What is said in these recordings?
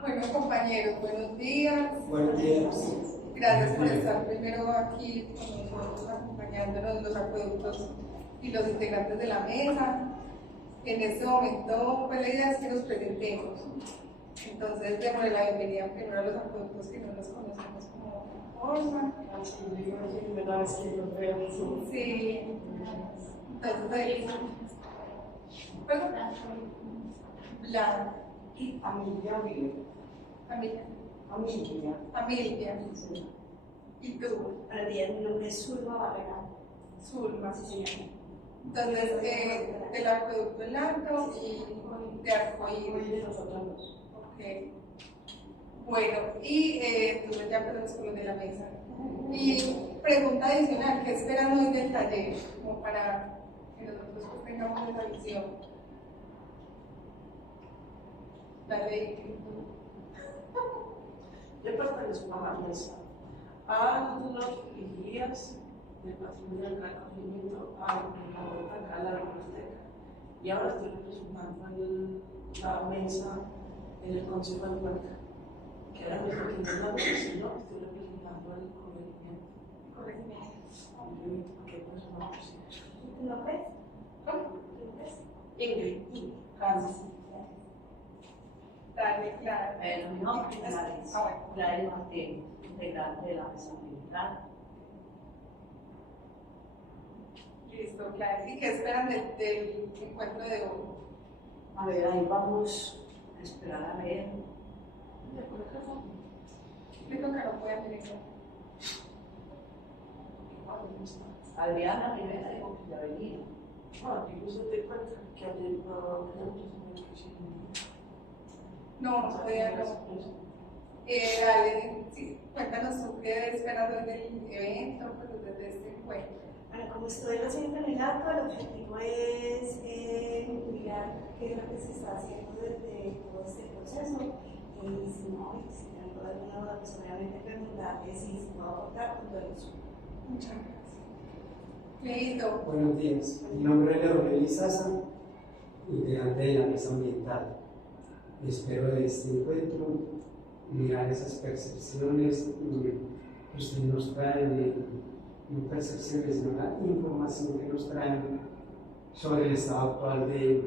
Bueno, compañeros, buenos días. Buenos días. Gracias por estar primero aquí con nosotros, acompañándonos los acueductos y los integrantes de la mesa. En este momento, pues la idea es que nos presentemos. Entonces, démosle la bienvenida primero a los acueductos que no los conocemos como forma. Sí. Entonces, ahí. Blanca. Y familia vive. Familia. Familia. Sí. ¿Y tú? Buenos días, mi nombre es Zulma Barrera. Zulma. Sí, señora. Entonces, del acueducto El Alto y de Arcoíris. Nosotros dos. Ok. Bueno, y tú ya empezamos con lo de la mesa. Y pregunta adicional, ¿qué esperan hoy del taller? Como para que nosotros pues, tengamos esa visión. Dale. Yo pertenezco a la mesa, a los guías del patrimonio del acogimiento a la vuelta acá a la biblioteca. Y ahora estoy representando la mesa en el Consejo de Huerta, que ahora mismo que no es la mesa, sino estoy representando al corregimiento. ¿Qué persona posible? ¿Tu nombre? ¿Cómo? Ingrid. Hansi. Dale, claro. Mi nombre es Gladys Martín, integrante de la mesa militar. Listo, claro. ¿Y qué esperan del encuentro de hoy? A ver, ahí vamos a esperar a ver. Le toca, no puede hacer eso. Adriana primero dijo que ya venía. Ah, incluso te cuenta que ayer no No, todavía no. Dale, sí, cuéntanos tú qué esperas hoy del evento, pues desde este encuentro. Bueno, como estoy recién en el acto, el objetivo es mirar qué es lo que se está haciendo desde todo este proceso. Y si no, y si tengo alguna duda, pues obviamente preguntarle si se puede aportar con todo eso. Muchas gracias. Listo. Buenos días. Mi nombre es Leonel Izaza, integrante de la mesa ambiental. Espero de este encuentro mirar esas percepciones que ustedes nos traen, no percepciones, sino la información que nos traen sobre el estado actual de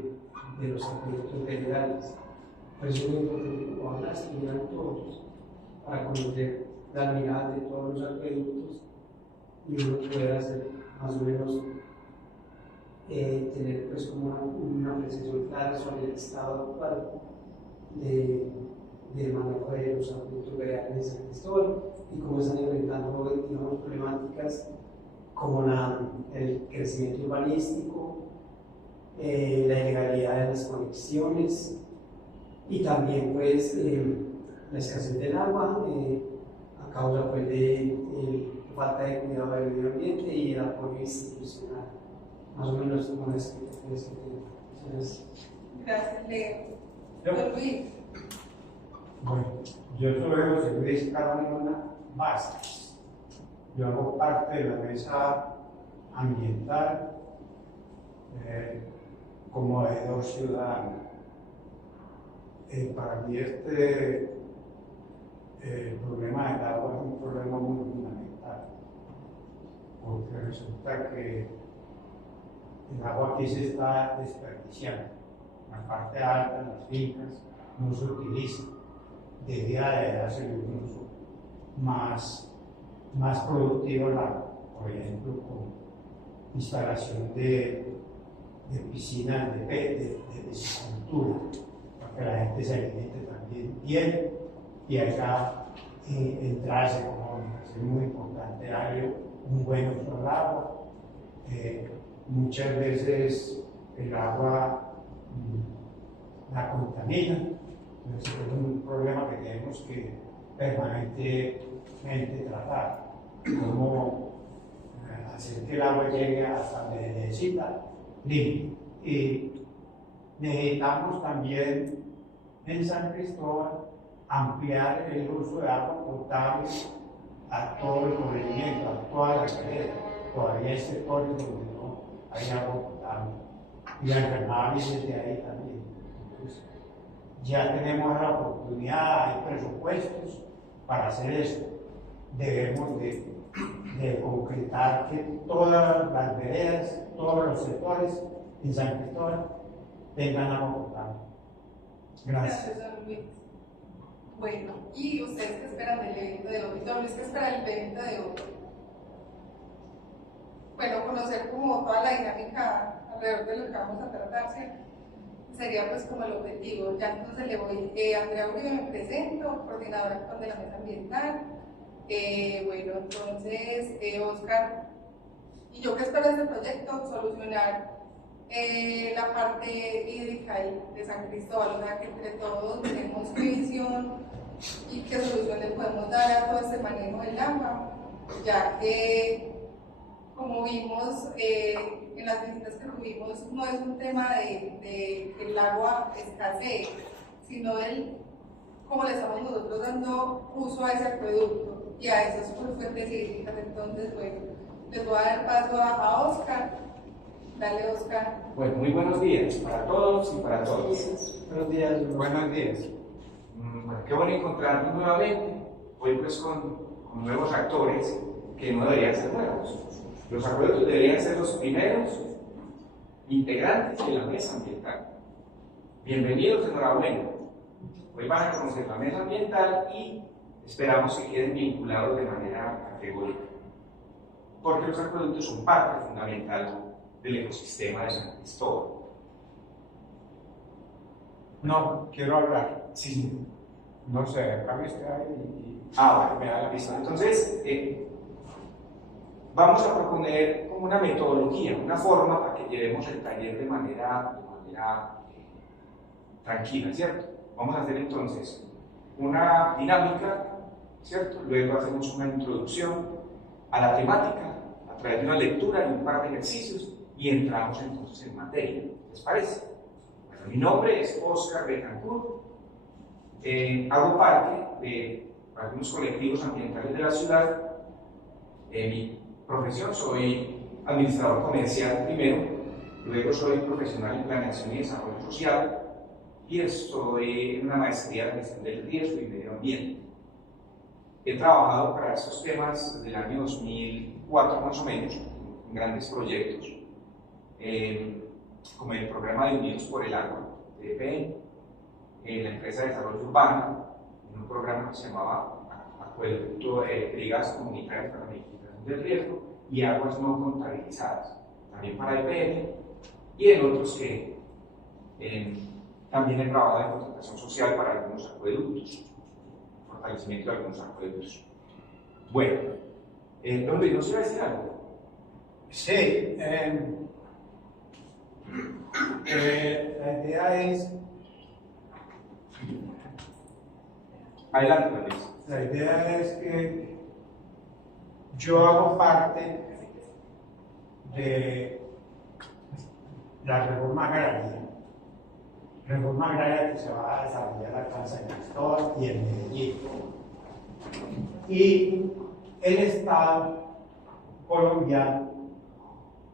los acueductos federales. Por eso es muy importante que hablar, mirar todos, para conocer la mirada de todos los acueductos y uno poder hacer más o menos tener pues como una apreciación clara sobre el estado actual del manejo de los acueductos federales de San Cristóbal y cómo están enfrentando digamos, problemáticas como el crecimiento urbanístico, la ilegalidad de las conexiones y también pues la escasez del agua a causa pues, de falta de cuidado del medio ambiente y el apoyo institucional. Más o menos como las explicaciones que tengo. Gracias, Leo. Yo- Luis. Bueno, yo soy José Luis Carmona Vázquez. Yo hago parte de la mesa ambiental como veedor ciudadano. Para mí el problema del agua es un problema muy fundamental, porque resulta que el agua aquí se está desperdiciando. La parte alta, las fincas, no se utiliza. Debería de hacer un uso más productivo el agua, por ejemplo, con instalación de piscinas de piscicultura, para que la gente se alimente también bien y haya entradas económicas. Es muy importante darle un buen uso al agua. Muchas veces el agua la contamina, entonces es un problema que tenemos que permanentemente tratar. Cómo hacer que el agua llegue hasta donde necesita, limpio. Y necesitamos también en San Cristóbal ampliar el uso de agua potable a todo el corregimiento, a toda la calera. Todavía hay sectores donde no hay agua potable. y la enfermedad viene de ahí también. Entonces, ya tenemos la oportunidad, hay presupuestos para hacer eso. Debemos de concretar que todas las veredas, todos los sectores en San Cristóbal tengan agua potable. Gracias. Don Luis. Bueno, ¿y ustedes qué esperan del evento de hoy? Don Luis, ¿qué espera del evento de hoy? Bueno, conocer como toda la dinámica alrededor de lo que vamos a tratar, ¿cierto? Sería pues como el objetivo. Ya entonces le voy, Andrea Uribe, me presento, coordinadora actual de la mesa ambiental. Bueno, entonces, Oscar, ¿y yo qué espero de este proyecto? Solucionar la parte hídrica de San Cristóbal, o sea, que entre todos tenemos visión y qué solución le podemos dar a todo este manejo del agua, ya que, como vimos en las visitas que tuvimos, no es un tema de que el agua escasee, sino del cómo le estamos nosotros dando uso a ese acueducto y a esas fuentes hídricas. Entonces, bueno, les voy a dar paso a Oscar. Dale, Oscar. Bueno, muy buenos días para todos y para todos. Buenos días. Buenos días. Bueno, qué bueno encontrarnos nuevamente, hoy pues con nuevos actores que no deberían ser nuevos. Los acueductos deberían ser los primeros integrantes de la mesa ambiental. Bienvenidos, enhorabuena. Hoy van a conocer la mesa ambiental y esperamos que queden vinculados de manera categórica. Porque los acueductos son parte fundamental del ecosistema de San Cristóbal. No, quiero hablar. Sí. No sé, cambie usted ahí Bueno, me da la vista. Entonces, vamos a proponer como una metodología, una forma para que llevemos el taller de manera tranquila, ¿cierto? Vamos a hacer entonces una dinámica, ¿cierto? Luego hacemos una introducción a la temática a través de una lectura y un par de ejercicios y entramos entonces en materia. ¿Les parece? Bueno, mi nombre es Oscar Betancourt, hago parte de algunos colectivos ambientales de la ciudad. Mi profesión, soy administrador comercial primero, luego soy profesional en planeación y desarrollo social y estoy en una maestría en gestión del riesgo y medio ambiente. He trabajado para estos temas desde el año 2004 más o menos, en grandes proyectos, como el programa de Unidos por el Agua, de EPN, la empresa de desarrollo urbano, en un programa que se llamaba Acueducto de Brigadas Comunitarias para la Mitigación del Riesgo y Aguas No Contabilizadas, también para EPN, y en otros que también he trabajado en contratación social para algunos acueductos, fortalecimiento de algunos acueductos. Bueno, don Luis, ¿nos iba a decir algo? Sí, la idea es, Adelante, don Luis. la idea es que yo hago parte de la reforma agraria que se va a desarrollar acá en San Cristóbal y en Medellín. Y el Estado colombiano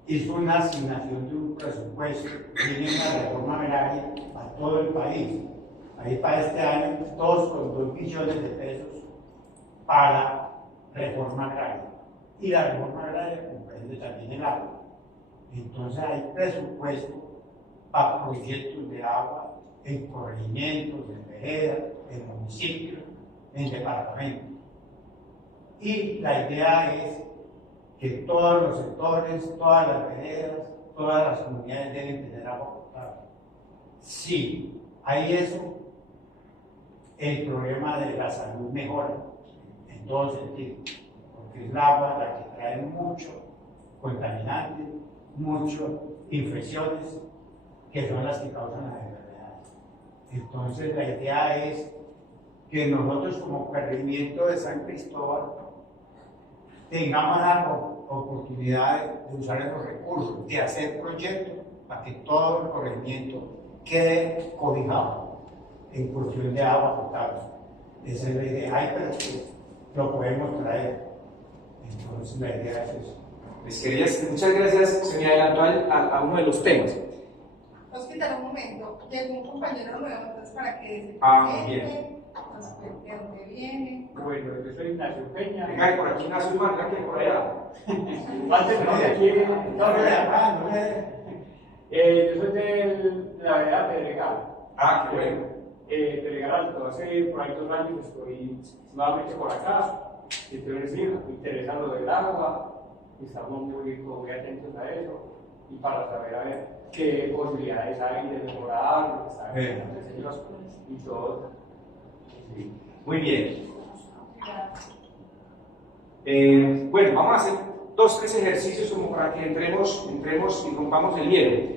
hizo una asignación de un presupuesto, tiene una reforma agraria a todo el país. Ahí para este año, todos con 2 billones de pesos para reforma agraria. Y la reforma agraria comprende también el agua. Entonces hay presupuesto para proyectos de agua en corregimientos, en veredas, en municipios, en departamentos. Y la idea es que todos los sectores, todas las veredas, todas las comunidades deben tener agua potable. Sí, hay eso, el problema de la salud mejora en todo sentido, porque es el agua la que trae mucho contaminante, muchas infecciones que son las que causan las enfermedades. Entonces la idea es que nosotros como corregimiento de San Cristóbal tengamos la oportunidad de usar esos recursos, de hacer proyectos para que todo el corregimiento quede cobijado en cuestión de agua potable. Esa es la idea. Hay, pero que lo podemos traer. Entonces la idea es eso. Muchas gracias, se me adelantó a uno de los temas. Hospital, un momento, llegó un compañero nuevo, entonces para que se Muy presente, nos cuente de dónde viene. Bueno, yo soy Ignacio Peña. Venga, y por aquí Ignacio Iván, venga, que por allá. Antes de aquí, yo soy de la vereda Pedregal. Qué bueno. Pedregal Alto. Hace por ahí 2 años estoy nuevamente por acá. Entonces, sí, me interesa lo del agua. Estamos muy atentos a eso. Y para saber a ver qué posibilidades hay de mejorar, y todo. Sí. Muy bien. Bueno, vamos a hacer 2 o 3 ejercicios como para que entremos y rompamos el hielo.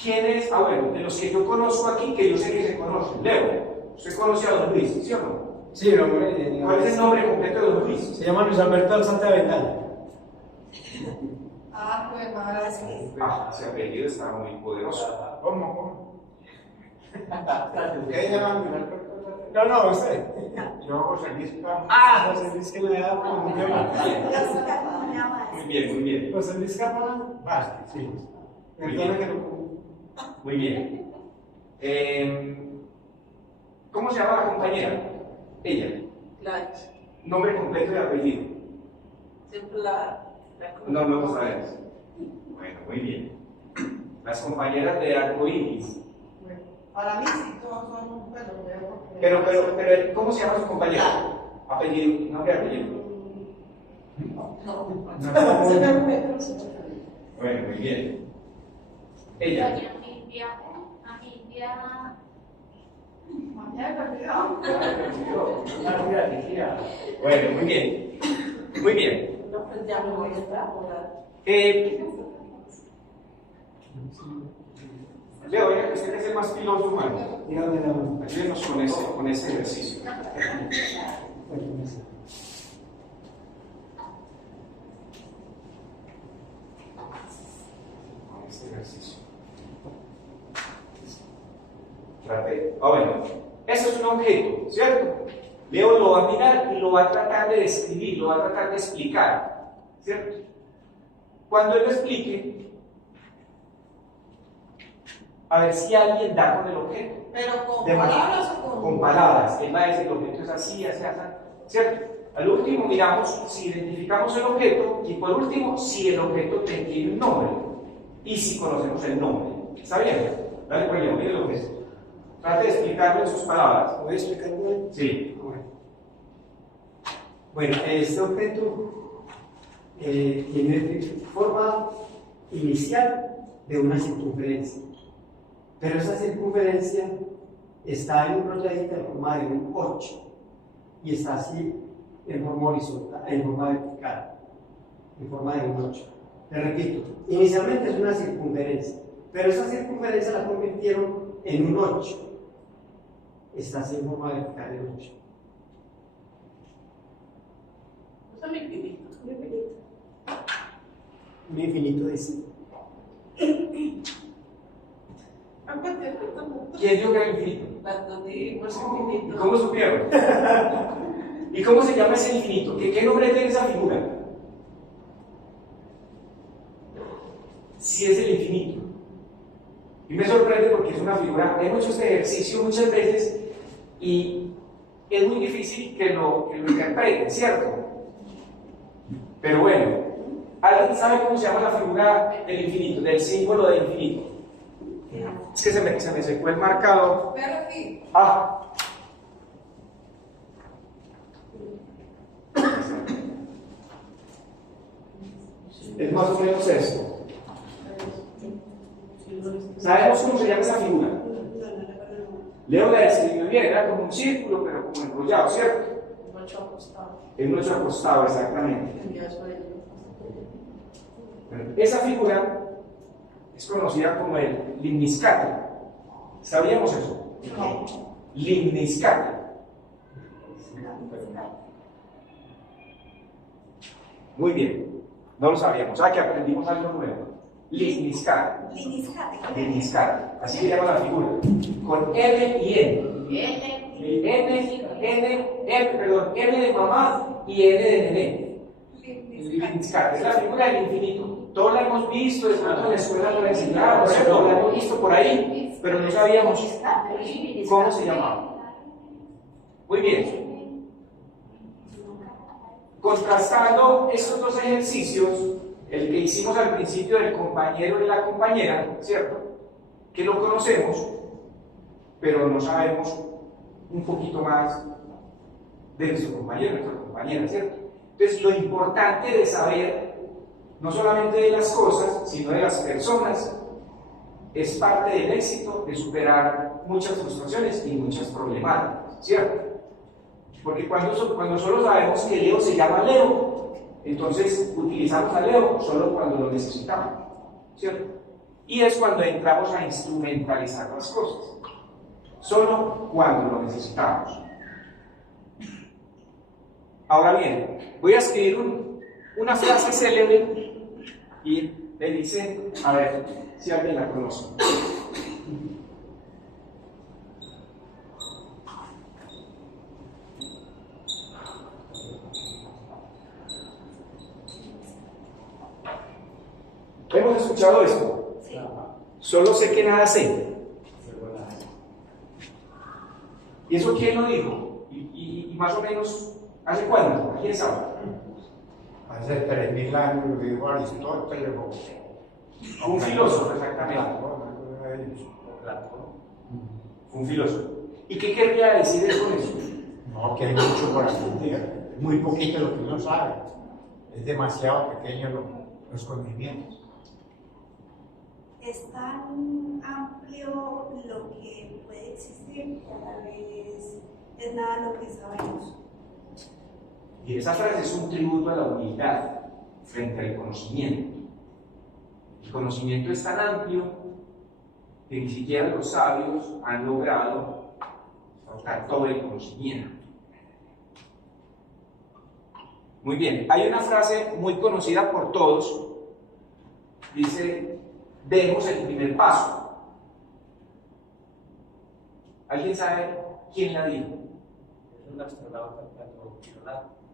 ¿Quién es? Bueno, de los que yo conozco aquí, que yo sé que se conocen. Leo, ¿usted conoce a don Luis, sí o no? Sí, hombre. ¿Cuál es el nombre completo de don Luis? Se llama Luis Alberto Alzate Avendaño. Pues madre. Ese apellido está muy poderoso. ¿Cómo? ¿Qué llaman? No, usted. Yo, José Luis Camo. José Luis que me da como un tema. Muy bien, muy bien. José Luis Camo Vázquez, sí. Perdona que no. Muy bien. ¿Cómo se llama la compañera? Ella. Clash. Nombre completo y apellido. Siempre la No lo sabemos. Bueno, muy bien. Las compañeras de Arcoíris. Para mí sí, todos son, bueno, veo que... Pero, ¿cómo se llama su compañera? Apellido, nombre y apellido. Bueno, muy bien. Ella. Bueno, muy bien. Muy bien. Leo, oiga, que usted es el más piloto humano. Ayúdenos con ese ejercicio. Con este ejercicio. Bueno, eso es un objeto, ¿cierto? Leo lo va a mirar y lo va a tratar de describir, lo va a tratar de explicar, ¿cierto? Cuando él lo explique, a ver si alguien da con el objeto. ¿Pero con palabras o con palabras? Él va a decir, el objeto es así, así, así, ¿cierto? Al último miramos si identificamos el objeto y por último si el objeto tiene un nombre y si conocemos el nombre. ¿Está bien? Dale por allá, mire el objeto. Trate de explicarlo en sus palabras. ¿Voy a explicarlo? Sí. Bueno, este objeto tiene forma inicial de una circunferencia, pero esa circunferencia está enrolladita en forma de un 8 y está así en forma horizontal, en forma vertical, en forma de un 8. Le repito, inicialmente es una circunferencia, pero esa circunferencia la convirtieron en un 8. Está así en forma vertical en 8. Es un infinito. Un infinito de 5. ¿Quién dijo que era infinito? Pues infinito. ¿Cómo supieron? ¿Y cómo se llama ese infinito? ¿Qué nombre tiene esa figura? Si es el infinito. Y me sorprende porque es una figura, hemos hecho este ejercicio muchas veces y es muy difícil que lo interpreten, ¿cierto? Pero bueno, ¿alguien sabe cómo se llama la figura del infinito, del símbolo del infinito? Es que se me secó el marcador. Véalo aquí. Es más o menos esto. ¿Sabemos cómo se llama esa figura? Leo la describió bien, era como un círculo, pero como enrollado, ¿cierto? Un 8 acostado. En un 8 acostado, exactamente. Bueno, esa figura es conocida como el limniscate. ¿Sabíamos eso? No. Limniscate. Muy bien, no lo sabíamos. Que aprendimos algo nuevo. Limniscate. Limniscate. Así se llama la figura. Con M y N. M de mamá y N de nené. Descartes, es la figura del infinito. Todos la hemos visto, de pronto en la escuela lo enseñaron, ¿cierto? La hemos visto por ahí, pero no sabíamos cómo se llamaba. Muy bien. Contrastando estos dos ejercicios, el que hicimos al principio del compañero y la compañera, ¿cierto? Que lo conocemos, pero no sabemos un poquito más de nuestro compañero, nuestra compañera, ¿cierto? Entonces, lo importante de saber, no solamente de las cosas, sino de las personas, es parte del éxito de superar muchas frustraciones y muchas problemáticas, ¿cierto? Porque cuando solo sabemos que Leo se llama Leo, entonces utilizamos a Leo solo cuando lo necesitamos, ¿cierto? Y es cuando entramos a instrumentalizar las cosas, solo cuando lo necesitamos. Ahora bien, voy a escribir una frase célebre y le dice, a ver si alguien la conoce. ¿Hemos escuchado esto? Sí. Solo sé que nada sé. ¿Y eso quién lo dijo? Y más o menos, ¿hace cuándo? ¿Quién sabe? Hace 3000 años lo dijo Aristóteles. Un filósofo, exactamente. Un filósofo. ¿Y qué querría decir él con eso? No, que hay mucho por aprender. Es muy poquito lo que uno sabe. Es demasiado pequeño los conocimientos. Es tan amplio lo que puede existir que a la vez es nada lo que sabemos. Y esa frase es un tributo a la humildad frente al conocimiento. El conocimiento es tan amplio que ni siquiera los sabios han logrado abarcar todo el conocimiento. Muy bien, hay una frase muy conocida por todos, dice, demos el primer paso. ¿Alguien sabe quién la dijo? Es un astronauta cuando tiró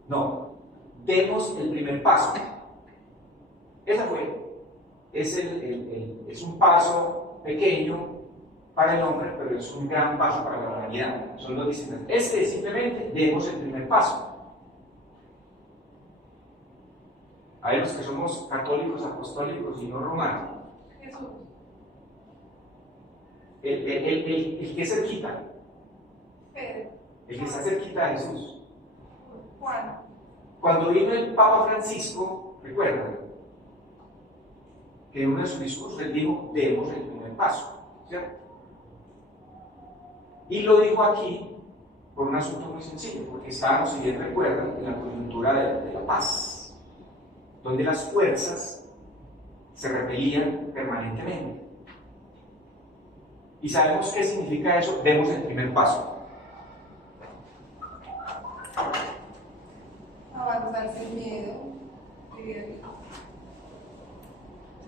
No, demos el primer paso. Esa fue. Es un paso pequeño para el hombre, pero es un gran paso para la humanidad. Son los discípulos. Este es simplemente demos el primer paso. A ver, los que somos católicos, apostólicos y no romanos. Jesús. El que es cerquita. Pedro. El que está cerquita de Jesús. Juan. Cuando vino el Papa Francisco, recuerdan que en uno de sus discursos él dijo, demos el primer paso, ¿cierto? Y lo dijo aquí por un asunto muy sencillo, porque estábamos, si bien recuerdan, en la coyuntura de la paz, donde las fuerzas se repelían permanentemente. Y sabemos qué significa eso, demos el primer paso. Avanzar sin miedo. Que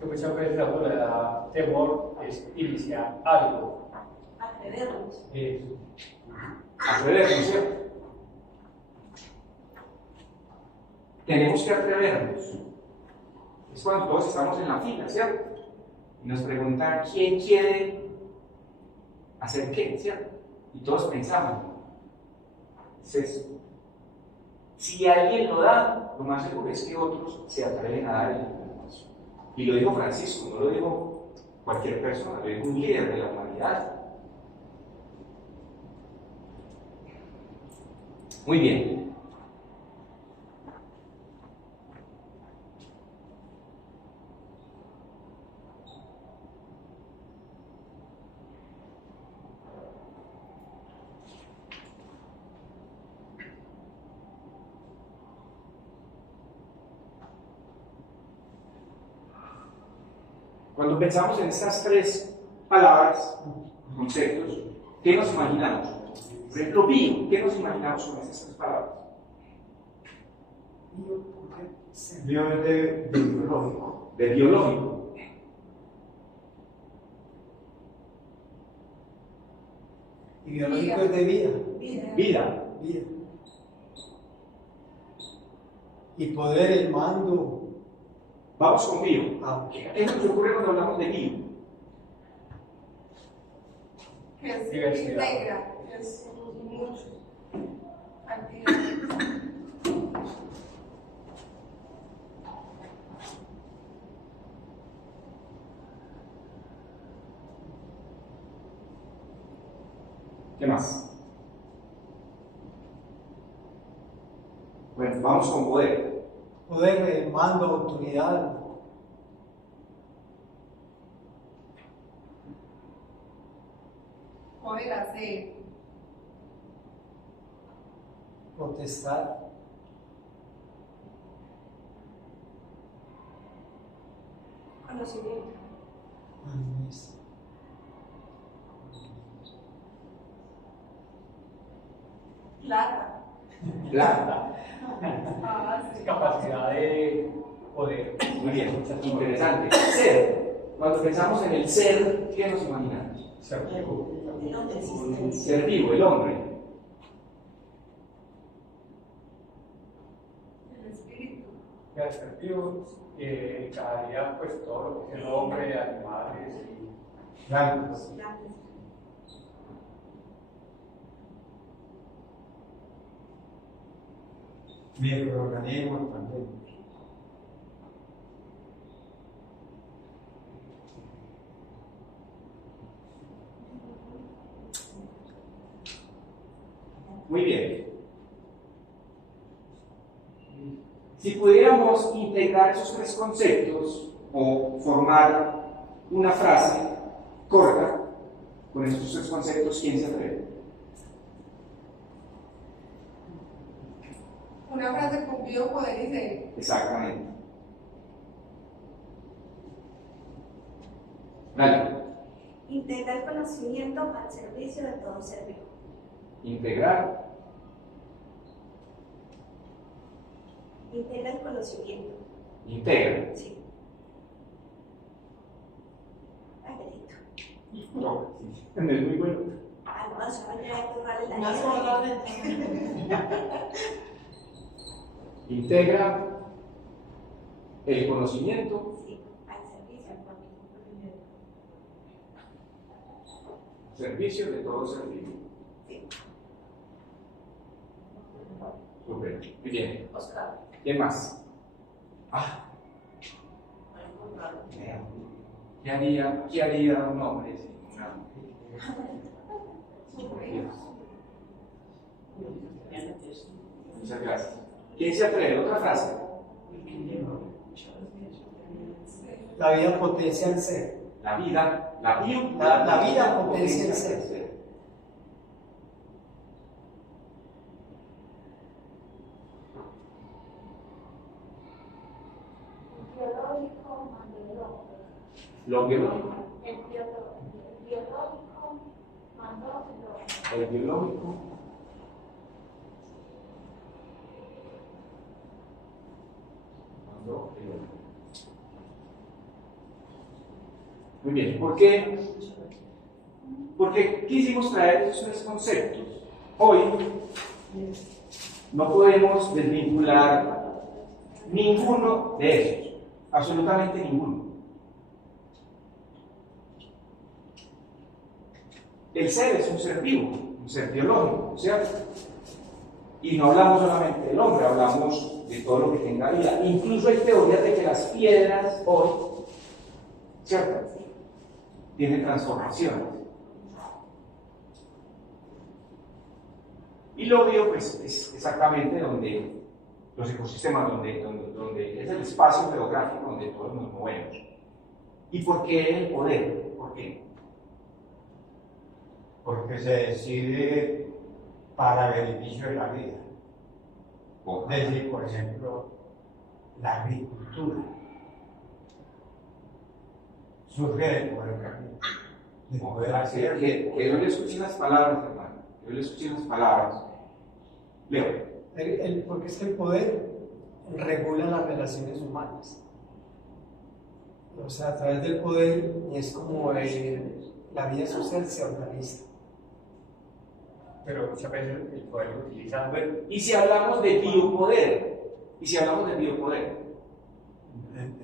muchas veces a uno le da temor es iniciar algo. Atrevernos. Atrevernos, ¿cierto? Tenemos que atrevernos. Es cuando todos estamos en la fila, ¿cierto? Y nos preguntan quién quiere hacer qué, ¿cierto? Y todos pensamos. Es eso. Si alguien lo da, lo más seguro es que otros se atreven a dar el primer paso. Y lo dijo Francisco, no lo dijo cualquier persona, lo dijo un líder de la humanidad. Muy bien. Cuando pensamos en estas tres palabras, conceptos, ¿qué nos imaginamos? Por ejemplo, bio, ¿qué nos imaginamos con estas tres palabras? Bio es de biológico. De biológico. Y biológico es de vida. Vida. Vida. Vida. Y poder, el mando. Vamos con bio. Ah, ¿Qué nos ocurre cuando hablamos de bio? Que es Diversidad. integra, que es mucho. Actividades. ¿Qué más? Bueno, vamos con poder. poder, mando, autoridad. Poder hacer. Potestad. Conocimiento. Plata. Plata. Ah, sí. Capacidad de poder. Muy bien, interesante. Ser. Cuando pensamos en el ser, ¿qué nos imaginamos? Ser vivo. El hombre existencia. Ser vivo, el hombre. El espíritu. Ser vivo, cada día, pues todo lo que es el hombre, animales y Plantas. Grandes. Microorganismos también. Muy bien. Si pudiéramos integrar esos tres conceptos o formar una frase corta con esos tres conceptos, ¿quién se atreve? Una frase con bio, poder y ser. Exactamente. Dale. Integra el conocimiento al servicio de todo ser vivo. Integrar. Integra el conocimiento. Integra. Sí. Ay, delito. No, es muy bueno. Ah, no, eso ya hay que darle la Una idea. sola letra. Integra el conocimiento, Sí, al servicio. servicio de todo ser vivo. Sí. Súper. Muy bien. Oscar, ¿Quién más? Ah, voy a encontrarlo. ¿qué haría un hombre sin una mujer? Muchas gracias. ¿Quién se atreve? Otra frase. La vida potencia el ser. La vida, la vida potencia el ser. Biológico, mandó Lo biológico, el biológico, mandó el biológico. Mandó el hombre. Muy bien, ¿por qué? Porque quisimos traer esos tres conceptos. Hoy no podemos desvincular ninguno de esos, absolutamente ninguno. El ser es un ser vivo, un ser biológico, ¿cierto? Y no hablamos solamente del hombre, hablamos de todo lo que tenga vida. Incluso hay teorías de que las piedras hoy, ¿cierto?, tienen transformaciones. Y lo bio, pues, es exactamente donde los ecosistemas, donde es el espacio geográfico donde todos nos movemos. ¿Y por qué el poder? ¿Por qué? Porque se decide para beneficio de la vida. Es decir, por ejemplo, la agricultura surge del poder camino, del poder hacer. Que yo le escuchen las palabras, hermano. Yo le escuchen las palabras. Leo. Porque es que el poder regula las relaciones humanas. O sea, a través del poder es como la vida social se organiza. Pero muchas veces el poder lo utilizan. Y si hablamos de biopoder, Y si hablamos de biopoder,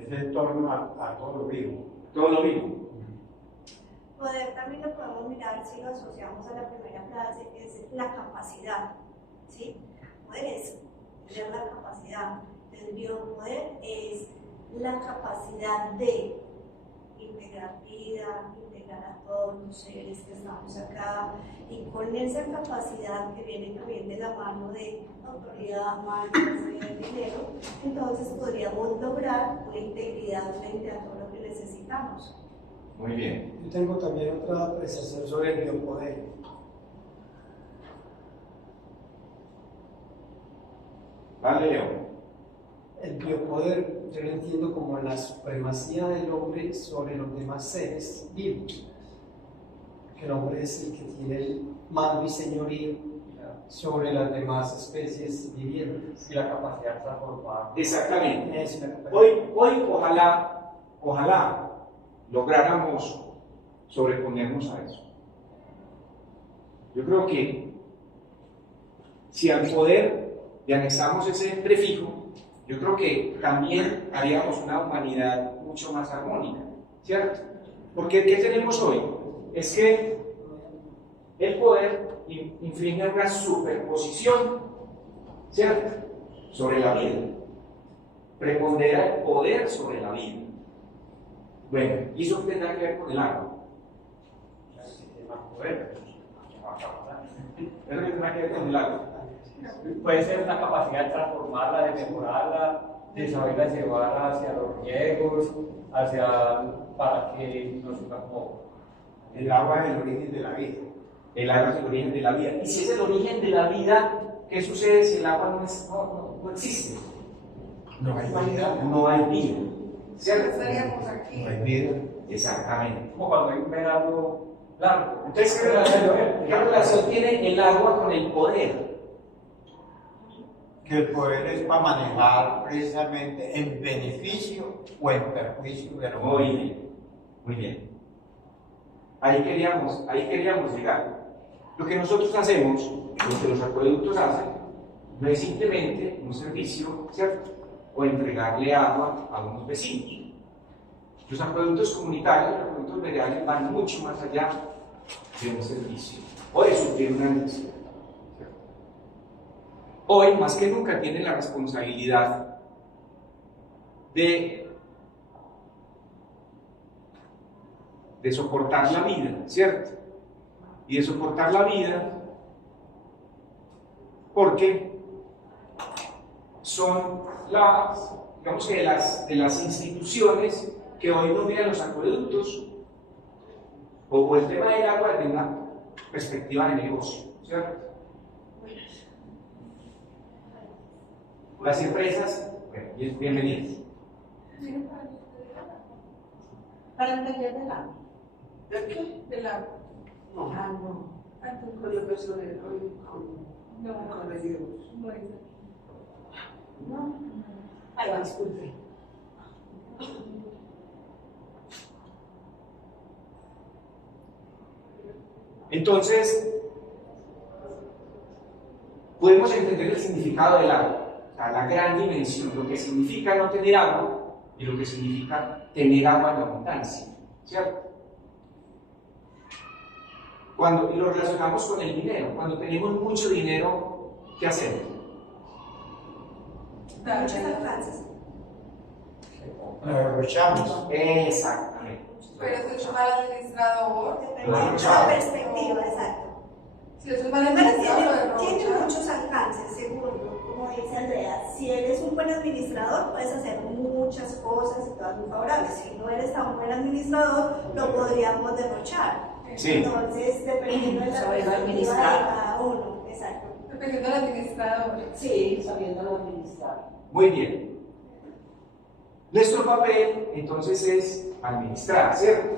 Es en torno a todo lo vivo. todo lo vivo. Poder también lo podemos mirar si lo asociamos a la primera frase, que es la capacidad, ¿sí? Poder es tener la capacidad. El biopoder es la capacidad de integrar vida, integrar a todos los seres que estamos acá, y con esa capacidad que viene también de la mano de autoridad, máquinas, dinero, entonces podríamos lograr una integridad frente a todo lo que necesitamos. Muy bien. Yo tengo también otra apreciación sobre el biopoder. Vale, Leo. El biopoder yo lo entiendo como la supremacía del hombre sobre los demás seres vivos. Que el hombre es el que tiene el mando y señorío sobre las demás especies vivientes. Y la capacidad de transformar. Exactamente. Es una capacidad. Hoy ojalá lográramos sobreponernos a eso. Yo creo que si al poder le anexamos ese prefijo, yo creo que también haríamos una humanidad mucho más armónica, ¿cierto? Porque ¿qué tenemos hoy? Es que el poder infringe una superposición, ¿cierto? Sobre la vida. Prepondera el poder sobre la vida. Bueno, y eso tendrá que ver con el agua. Eso tendrá que ver con el agua. Puede ser una capacidad de transformarla, de mejorarla, de saberla llevar hacia los riegos, para que nos sirva como. El agua es el origen de la vida. El agua es el origen de la vida. Y si es el origen de la vida, ¿qué sucede si el agua no existe? No hay vida. No hay vida. ¿Cierto? Estaríamos aquí. No hay vida. Exactamente. Como cuando hay un verano largo. Entonces, ¿qué relación tiene el agua con el poder? Que el poder es para manejar precisamente en beneficio o en perjuicio de la Muy bien, muy bien. Ahí queríamos llegar. Lo que nosotros hacemos, lo que los acueductos hacen, no es simplemente un servicio, ¿cierto? O entregarle agua a unos vecinos. Los acueductos comunitarios, los acueductos veredales van mucho más allá de un servicio o de suplir una necesidad. Hoy, más que nunca, tienen la responsabilidad de soportar la vida, ¿cierto? Y de soportar la vida porque son digamos que de las instituciones que hoy no miran los acueductos o el tema del agua desde una perspectiva de negocio, ¿cierto? Las empresas, bueno, bienvenidas. Para el taller del agua. ¿De qué? Del agua. No. Ah, no. Entonces, Con el beso de hoy, con el Dios. no es. No. Ay, disculpe. Entonces, podemos entender el significado del agua, o sea, la gran dimensión, lo que significa no tener agua y lo que significa tener agua en abundancia, ¿cierto? Y lo relacionamos con el dinero. Cuando tenemos mucho dinero, ¿qué hacemos? Muchos alcances. Lo derrochamos. Exactamente. Pero eso es un mal administrador. Depende de la perspectiva, exacto. Si es un mal Primero, administrador, tiene derrocha. muchos alcances. Segundo, como dice Andrea, si eres un buen administrador, puedes hacer muchas cosas y todas muy favorables. Si no eres tan buen administrador, lo podríamos derrochar. Sí. Entonces, dependiendo de la Saber perspectiva de administrar. cada uno. Exacto. Dependiendo del administrador. Sí, sabiéndolo administrar. Muy bien. Nuestro papel, entonces, es administrar, ¿cierto?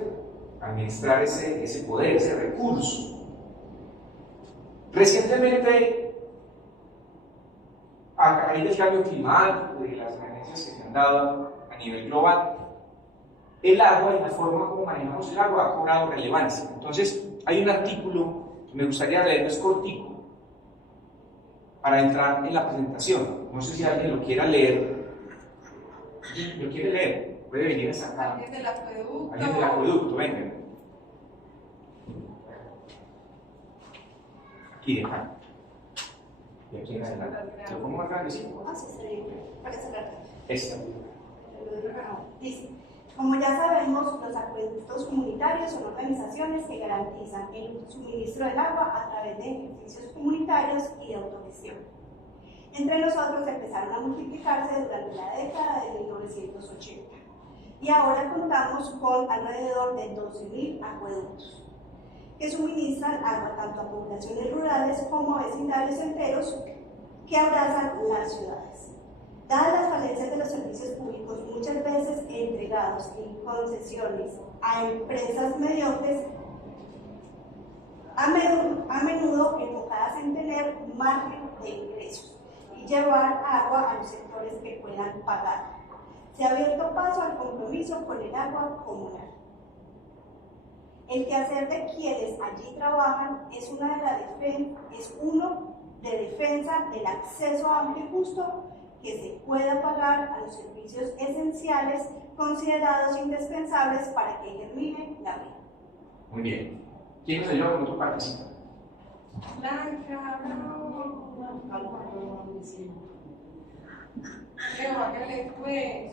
Administrar ese poder, ese recurso. Recientemente, a raíz del cambio climático y de las emergencias que se han dado a nivel global, el agua y la forma como manejamos el agua ha cobrado relevancia. Entonces, hay un artículo que me gustaría leer, es cortico, para entrar en la presentación. No sé si alguien lo quiera leer. ¿Lo quiere leer? Puede venir a acá. Alguien del acueducto. Alguien del acueducto, venga. Aquí deja. Y aquí en adelante. ¿Lo pongo más grande? Sí. Ah, sí, está bien. Para sacar. Esta. Dice, como ya sabemos, los acueductos comunitarios son organizaciones que garantizan el suministro del agua a través de ejercicios comunitarios y de autogestión. Entre nosotros empezaron a multiplicarse durante la década de 1980 y ahora contamos con alrededor de 12.000 acueductos que suministran agua tanto a poblaciones rurales como a vecindarios enteros que abrazan las ciudades. Dadas las falencias de los servicios públicos, muchas veces entregados en concesiones a empresas mediocres, a menudo enfocadas en tener margen de ingresos y llevar agua a los sectores que puedan pagar, se ha abierto paso al compromiso con el agua comunal. El quehacer de quienes allí trabajan es uno de defensa del acceso amplio y justo que se pueda pagar a los servicios esenciales considerados indispensables para que germine la vida. Muy bien. ¿Quién nos ayuda con otro participa? Blanca, bravo. Leo, hágale pues.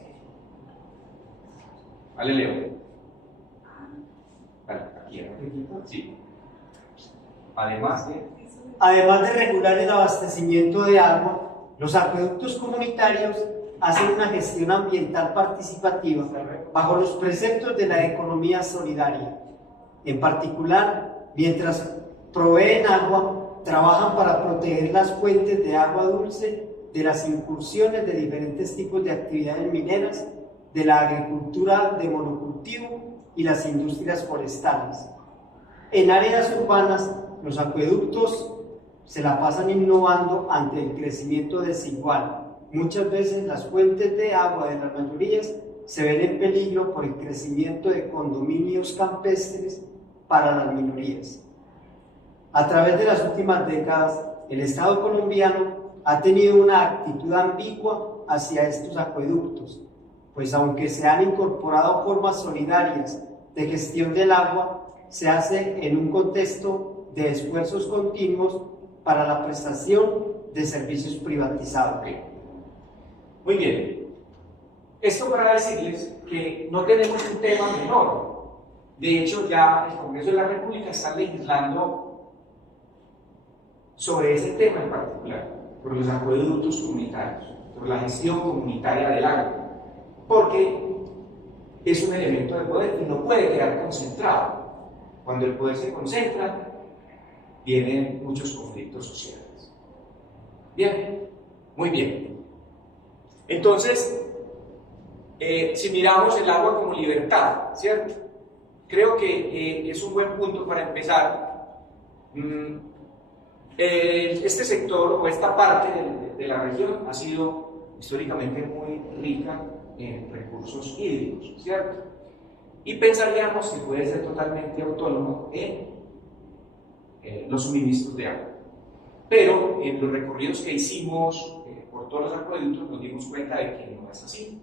Vale, Leo. Vale, aquí, sí. Además de regular el abastecimiento de agua, los acueductos comunitarios hacen una gestión ambiental participativa bajo los preceptos de la economía solidaria. En particular, mientras proveen agua, trabajan para proteger las fuentes de agua dulce de las incursiones de diferentes tipos de actividades mineras, de la agricultura de monocultivo y las industrias forestales. En áreas urbanas, los acueductos se la pasan innovando ante el crecimiento desigual. Muchas veces las fuentes de agua de las mayorías se ven en peligro por el crecimiento de condominios campestres para las minorías. A través de las últimas décadas, el Estado colombiano ha tenido una actitud ambigua hacia estos acueductos, pues aunque se han incorporado formas solidarias de gestión del agua, se hace en un contexto de esfuerzos continuos para la prestación de servicios privatizados. Muy bien. Esto para decirles que no tenemos un tema menor. De hecho, ya el Congreso de la República está legislando sobre ese tema en particular, por los acueductos comunitarios, por la gestión comunitaria del agua, porque es un elemento de poder y no puede quedar concentrado. Cuando el poder se concentra, vienen muchos conflictos sociales. Bien, muy bien. Entonces, si miramos el agua como libertad, ¿cierto? Creo que es un buen punto para empezar. Este sector o esta parte de la región ha sido históricamente muy rica en recursos hídricos, ¿cierto? Y pensaríamos que puede ser totalmente autónomo en los suministros de agua. Pero en los recorridos que hicimos por todos los acueductos nos dimos cuenta de que no es así,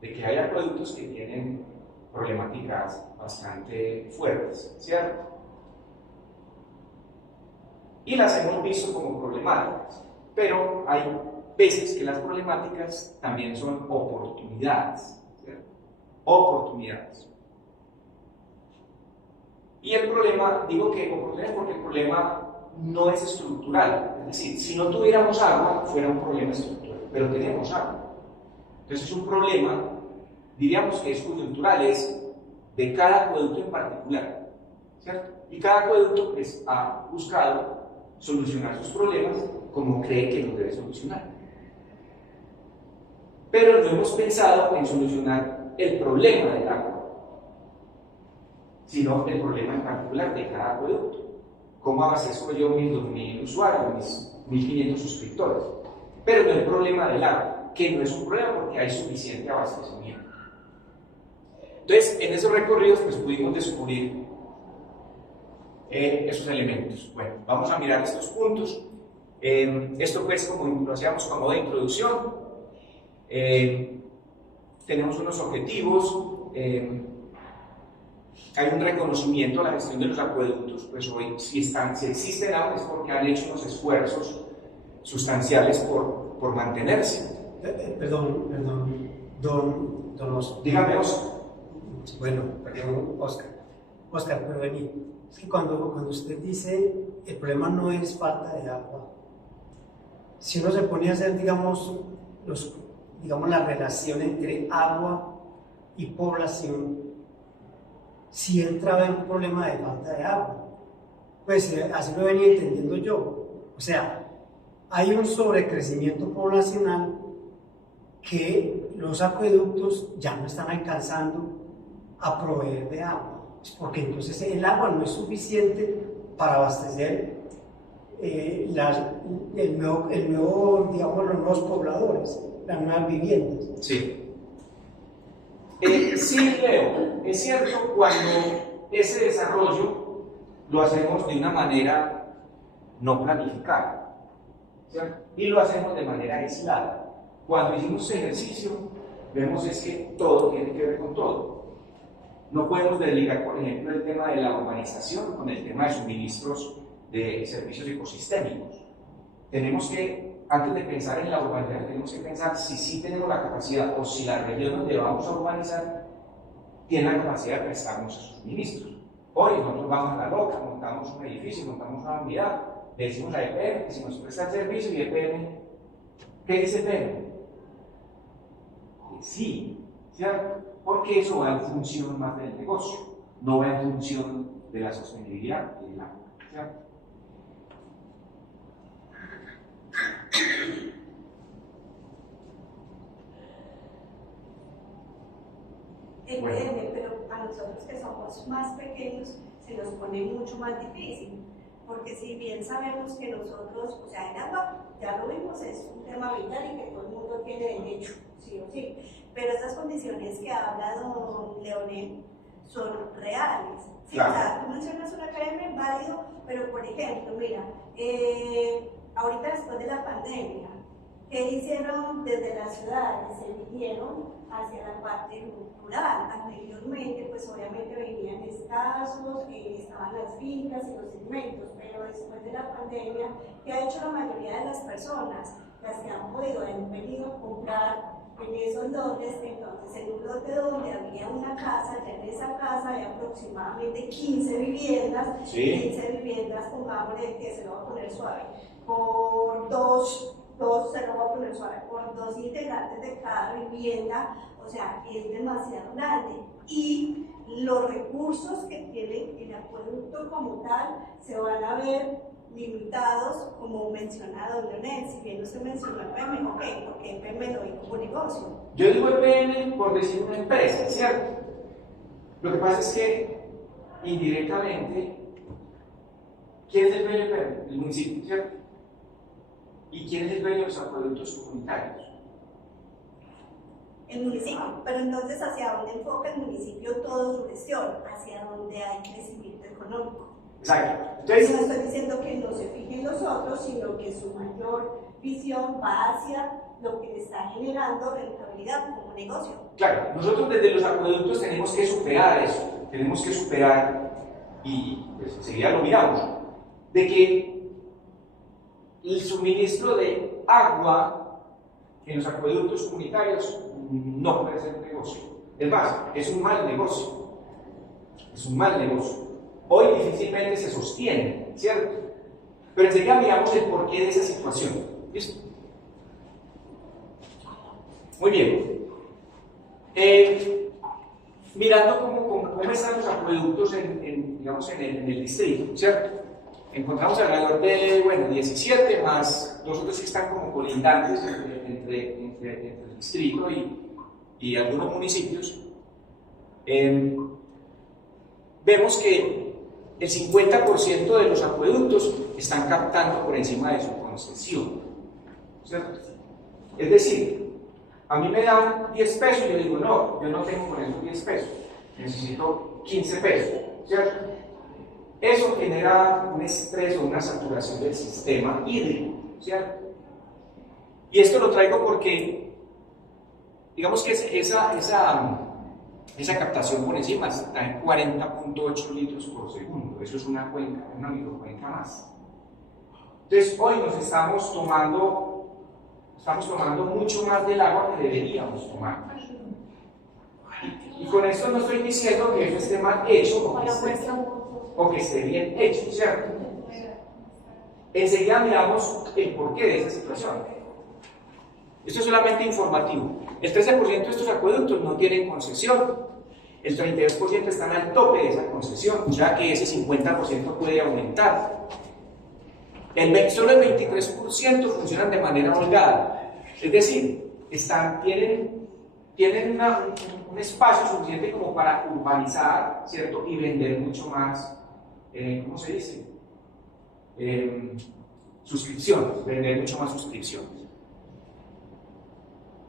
de que hay acueductos que tienen problemáticas bastante fuertes, ¿cierto? Y las hemos visto como problemáticas, pero hay veces que las problemáticas también son oportunidades, ¿cierto? Oportunidades. Y el problema, digo que oportunidades porque el problema no es estructural, es decir, si no tuviéramos agua fuera un problema estructural, pero tenemos agua. Entonces es un problema, diríamos que es coyuntural, es de cada acueducto en particular, ¿cierto? Y cada acueducto pues, ha buscado solucionar sus problemas como cree que los debe solucionar. Pero no hemos pensado en solucionar el problema del agua, sino el problema en particular de cada acueducto. ¿Cómo abastezco yo mis 2.000 usuarios, mis 1.500 suscriptores? Pero no el problema del agua, que no es un problema porque hay suficiente abastecimiento. Entonces, en esos recorridos pues, pudimos descubrir esos elementos. Bueno, vamos a mirar estos puntos. Esto pues como lo hacíamos como de introducción. Tenemos unos objetivos, hay un reconocimiento a la gestión de los acueductos, pues hoy si existen ahora es porque han hecho unos esfuerzos sustanciales por mantenerse. Perdón, don Oscar. Dígame, Oscar. Bueno, perdón, Oscar. Oscar, pero vení. Es que cuando usted dice el problema no es falta de agua, si uno se pone a hacer, digamos, la relación entre agua y población, si entra a haber un problema de falta de agua. Pues así lo venía entendiendo yo. O sea, hay un sobrecrecimiento poblacional que los acueductos ya no están alcanzando a proveer de agua. Porque entonces el agua no es suficiente para abastecer el nuevo, digamos, los nuevos pobladores, las nuevas viviendas. Sí. Sí, Leo, es cierto, cuando ese desarrollo lo hacemos de una manera no planificada, ¿cierto? Y lo hacemos de manera aislada. Cuando hicimos ese ejercicio, vemos es que todo tiene que ver con todo. No podemos desligar, por ejemplo, el tema de la urbanización con el tema de suministros de servicios ecosistémicos. Tenemos que, antes de pensar en la urbanización, tenemos que pensar si sí tenemos la capacidad o si la región donde vamos a urbanizar tiene la capacidad de prestarnos esos suministros. Hoy nosotros vamos a la loca, montamos un edificio, montamos una unidad, le decimos a EPM que si nos presta el servicio y EPM, ¿qué dice EPM? Sí, ¿cierto? Porque eso va en función más del negocio, no va en función de la sostenibilidad y del agua, ¿cierto? Entiende, pero a nosotros que somos más pequeños se nos pone mucho más difícil, porque si bien sabemos que nosotros, o sea, el agua, ya lo vimos, es un tema vital y que todo el mundo tiene derecho, sí o sí, pero esas condiciones que ha hablado Leonel son reales. Sí, claro. O sea, tú mencionas una EPM válido, pero por ejemplo, mira, ahorita después de la pandemia, ¿qué hicieron desde las ciudades? Se vinieron hacia la parte rural. Anteriormente, pues obviamente venían escasos, estaban las fincas y los segmentos, pero después de la pandemia, ¿qué ha hecho la mayoría de las personas? Las que han podido, han venido a comprar en esos lotes. Entonces, en un lote donde había una casa, ya en esa casa había aproximadamente 15 viviendas, sí. 15 viviendas, pongámosle que se lo va a poner suave, por dos se lo va a poner suave, por 2 integrantes de cada vivienda, o sea, es demasiado grande. Y los recursos que tiene el acueducto como tal se van a ver limitados, como mencionado Leonel. Si bien usted mencionó EPM, ok, porque EPM lo ve como negocio. Yo digo EPM por decir una empresa, ¿cierto? Lo que pasa es que indirectamente, ¿quién es el dueño de EPM? El municipio, ¿cierto? ¿Y quién es el dueño de los acueductos comunitarios? El municipio, pero entonces ¿hacia dónde enfoca el municipio toda su gestión? Hacia dónde hay crecimiento económico. Exacto. Entonces, no estoy diciendo que no se fijen los otros, sino que su mayor visión va hacia lo que le está generando rentabilidad como negocio. Claro, nosotros desde los acueductos tenemos que superar eso, tenemos que superar, y pues enseguida lo miramos, de que el suministro de agua en los acueductos comunitarios no puede ser un negocio. Es más, es un mal negocio. Es un mal negocio. Hoy difícilmente se sostiene, ¿cierto? Pero enseguida miramos el porqué de esa situación. ¿Listo? Muy bien. Mirando cómo están los acueductos digamos, en el distrito, ¿cierto? Encontramos alrededor de, 17 más los otros que están como colindantes entre el distrito y algunos municipios. Vemos que el 50% de los acueductos están captando por encima de su concesión, ¿cierto? Es decir, a mí me dan 10 pesos y yo digo, no, yo no tengo con esos 10 pesos, necesito 15 pesos, ¿cierto? Eso genera un estrés o una saturación del sistema hídrico, ¿cierto? Y esto lo traigo porque, digamos que esa captación por encima está en 40.8 litros por segundo. Eso es una cuenca, una microcuenca más. Entonces, hoy nos estamos tomando mucho más del agua que deberíamos tomar. Y con esto no estoy diciendo que eso esté mal hecho o que esté bien hecho, ¿cierto? Enseguida miramos el porqué de esa situación. Esto es solamente informativo. El 13% de estos acueductos no tienen concesión. El 32% están al tope de esa concesión, ya que ese 50% puede aumentar. Solo el 23% funcionan de manera holgada. Es decir, tienen un espacio suficiente como para urbanizar, ¿cierto? Y vender mucho más, ¿cómo se dice? Suscripciones, vender mucho más suscripciones.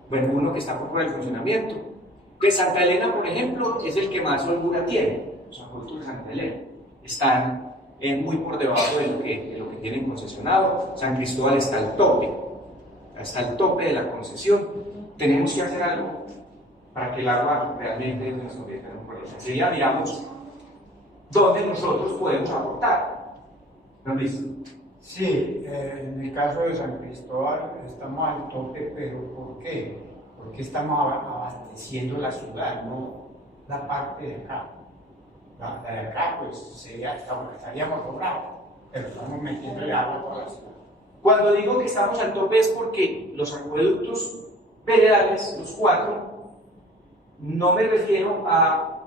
Bueno, uno que está por el funcionamiento. De Santa Elena, por ejemplo, es el que más holgura tiene. Los acueductos de Santa Elena están muy por debajo de lo que tienen concesionado. San Cristóbal está al tope de la concesión. Tenemos que hacer algo para que el agua realmente nos convierta en un problema. Enseguida miramos dónde nosotros podemos aportar. ¿Lo han visto? Sí, en el caso de San Cristóbal estamos al tope, pero ¿por qué? Porque estamos abasteciendo la ciudad, no la parte de acá. La de acá, pues estaríamos sobrados, pero estamos metiéndole agua por la ciudad. Cuando digo que estamos al tope es porque los acueductos veredales, los 4, no me refiero a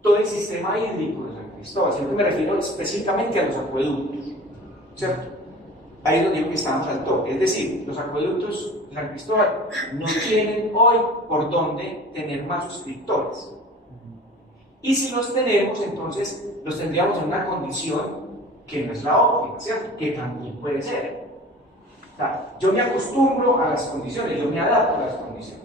todo el sistema hídrico de San Cristóbal, siempre me refiero específicamente a los acueductos, ¿cierto? Ahí es donde digo que estamos al tope, es decir, los acueductos de San Cristóbal no tienen hoy por dónde tener más suscriptores. Y si los tenemos, entonces los tendríamos en una condición que no es la óptima, ¿cierto? Que también puede ser. O sea, yo me acostumbro a las condiciones, yo me adapto a las condiciones.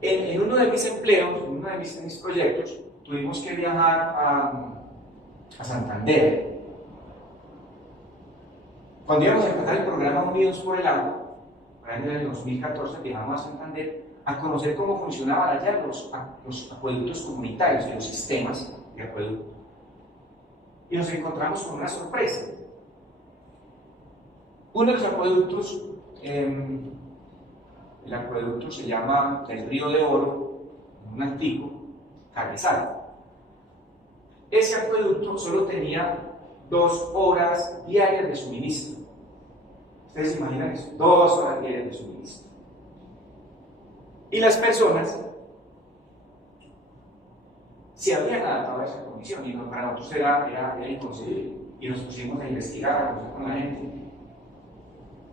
En uno de mis empleos, en uno de mis proyectos, tuvimos que viajar a Santander. Cuando íbamos a empezar el programa Unidos por el Agua, en el 2014 viajamos a Santander a conocer cómo funcionaban allá los acueductos comunitarios y los sistemas de acueducto. Y nos encontramos con una sorpresa. Uno de los acueductos, el acueducto se llama el Río de Oro, un antiguo, Carrizal. Ese acueducto solo tenía 2 horas diarias de suministro. ¿Ustedes se imaginan eso? 2 horas diarias de suministro. Y las personas se habían adaptado a esa condición y para nosotros era inconcebible. Y nos pusimos a investigar, a conversar con la gente.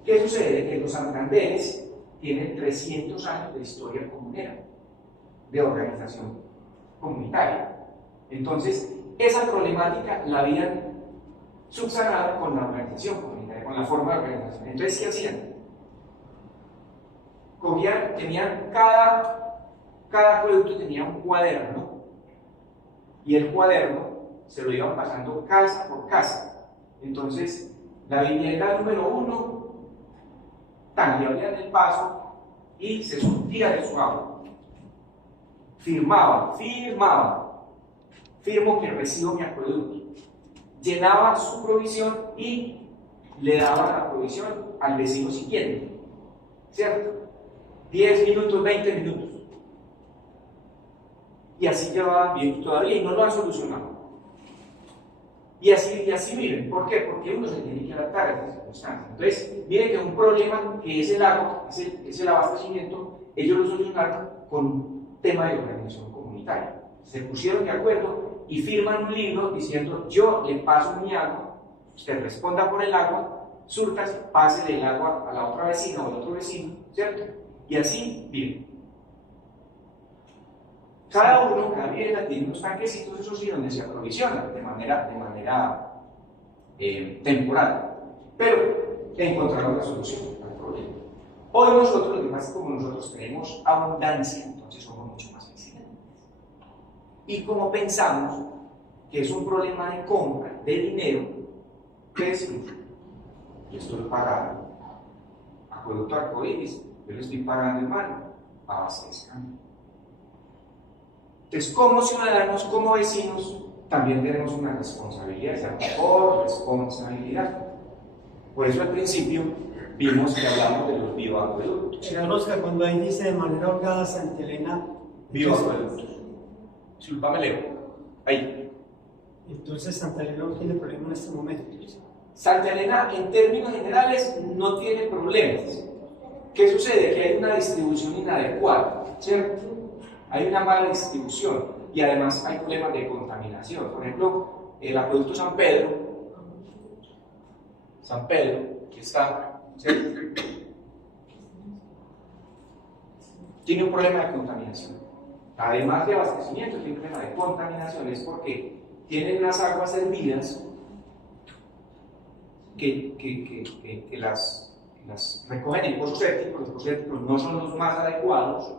¿Qué sucede? Que los santanderes tienen 300 años de historia comunera, de organización comunitaria. Entonces, esa problemática la habían subsanado con la organización comunitaria, con la forma de organización. Entonces, ¿qué hacían? Cada acueducto tenía un cuaderno, y el cuaderno se lo iban pasando casa por casa. Entonces, la vivienda número 1, le abrían el paso y se surtía de su agua. Firmo que recibo mi acueducto. Llenaba su provisión y le daba la provisión al vecino siguiente, ¿cierto? 10 minutos, 20 minutos. Y así llevaban bien todavía y no lo han solucionado. Y así viven. ¿Por qué? Porque uno se tiene que adaptar a estas circunstancias. Entonces, miren que un problema que es el agua, es el abastecimiento, ellos lo solucionaron con un tema de organización comunitaria. Se pusieron de acuerdo y firman un libro diciendo: yo le paso mi agua, usted responda por el agua, surtas, pase el agua a la otra vecina o al otro vecino, ¿cierto? Y así viven. Cada vivienda tiene unos tanquecitos, eso sí, donde se aprovisionan de manera temporal, pero encontraron la solución al problema. Hoy nosotros, lo que pasa es que como nosotros tenemos abundancia, entonces somos mucho más exigentes. Y como pensamos que es un problema de compra, de dinero, ¿qué decimos? yo estoy pagando. Acueducto Arcoíris, yo le estoy pagando, hermano, abastezcan. Entonces, como ciudadanos, como vecinos, también tenemos una responsabilidad, esa responsabilidad. Por eso al principio vimos que hablamos de los bioacueductos. Pero Oscar, cuando ahí dice de manera holgada Santa Elena, Bioacueductos. Disculpame, Leo. Ahí. entonces Santa Elena no tiene problema en este momento. Santa Elena, en términos generales, no tiene problemas. ¿Qué sucede? Que hay una distribución inadecuada, ¿cierto? Hay una mala distribución y además hay problemas de contaminación. Por ejemplo, el acueducto San Pedro, que está, ¿cierto? Tiene un problema de contaminación. Además de abastecimiento, tiene un problema de contaminación, es porque tienen unas aguas hervidas que las recogen en pozos sépticos. Los pozos sépticos no son los más adecuados.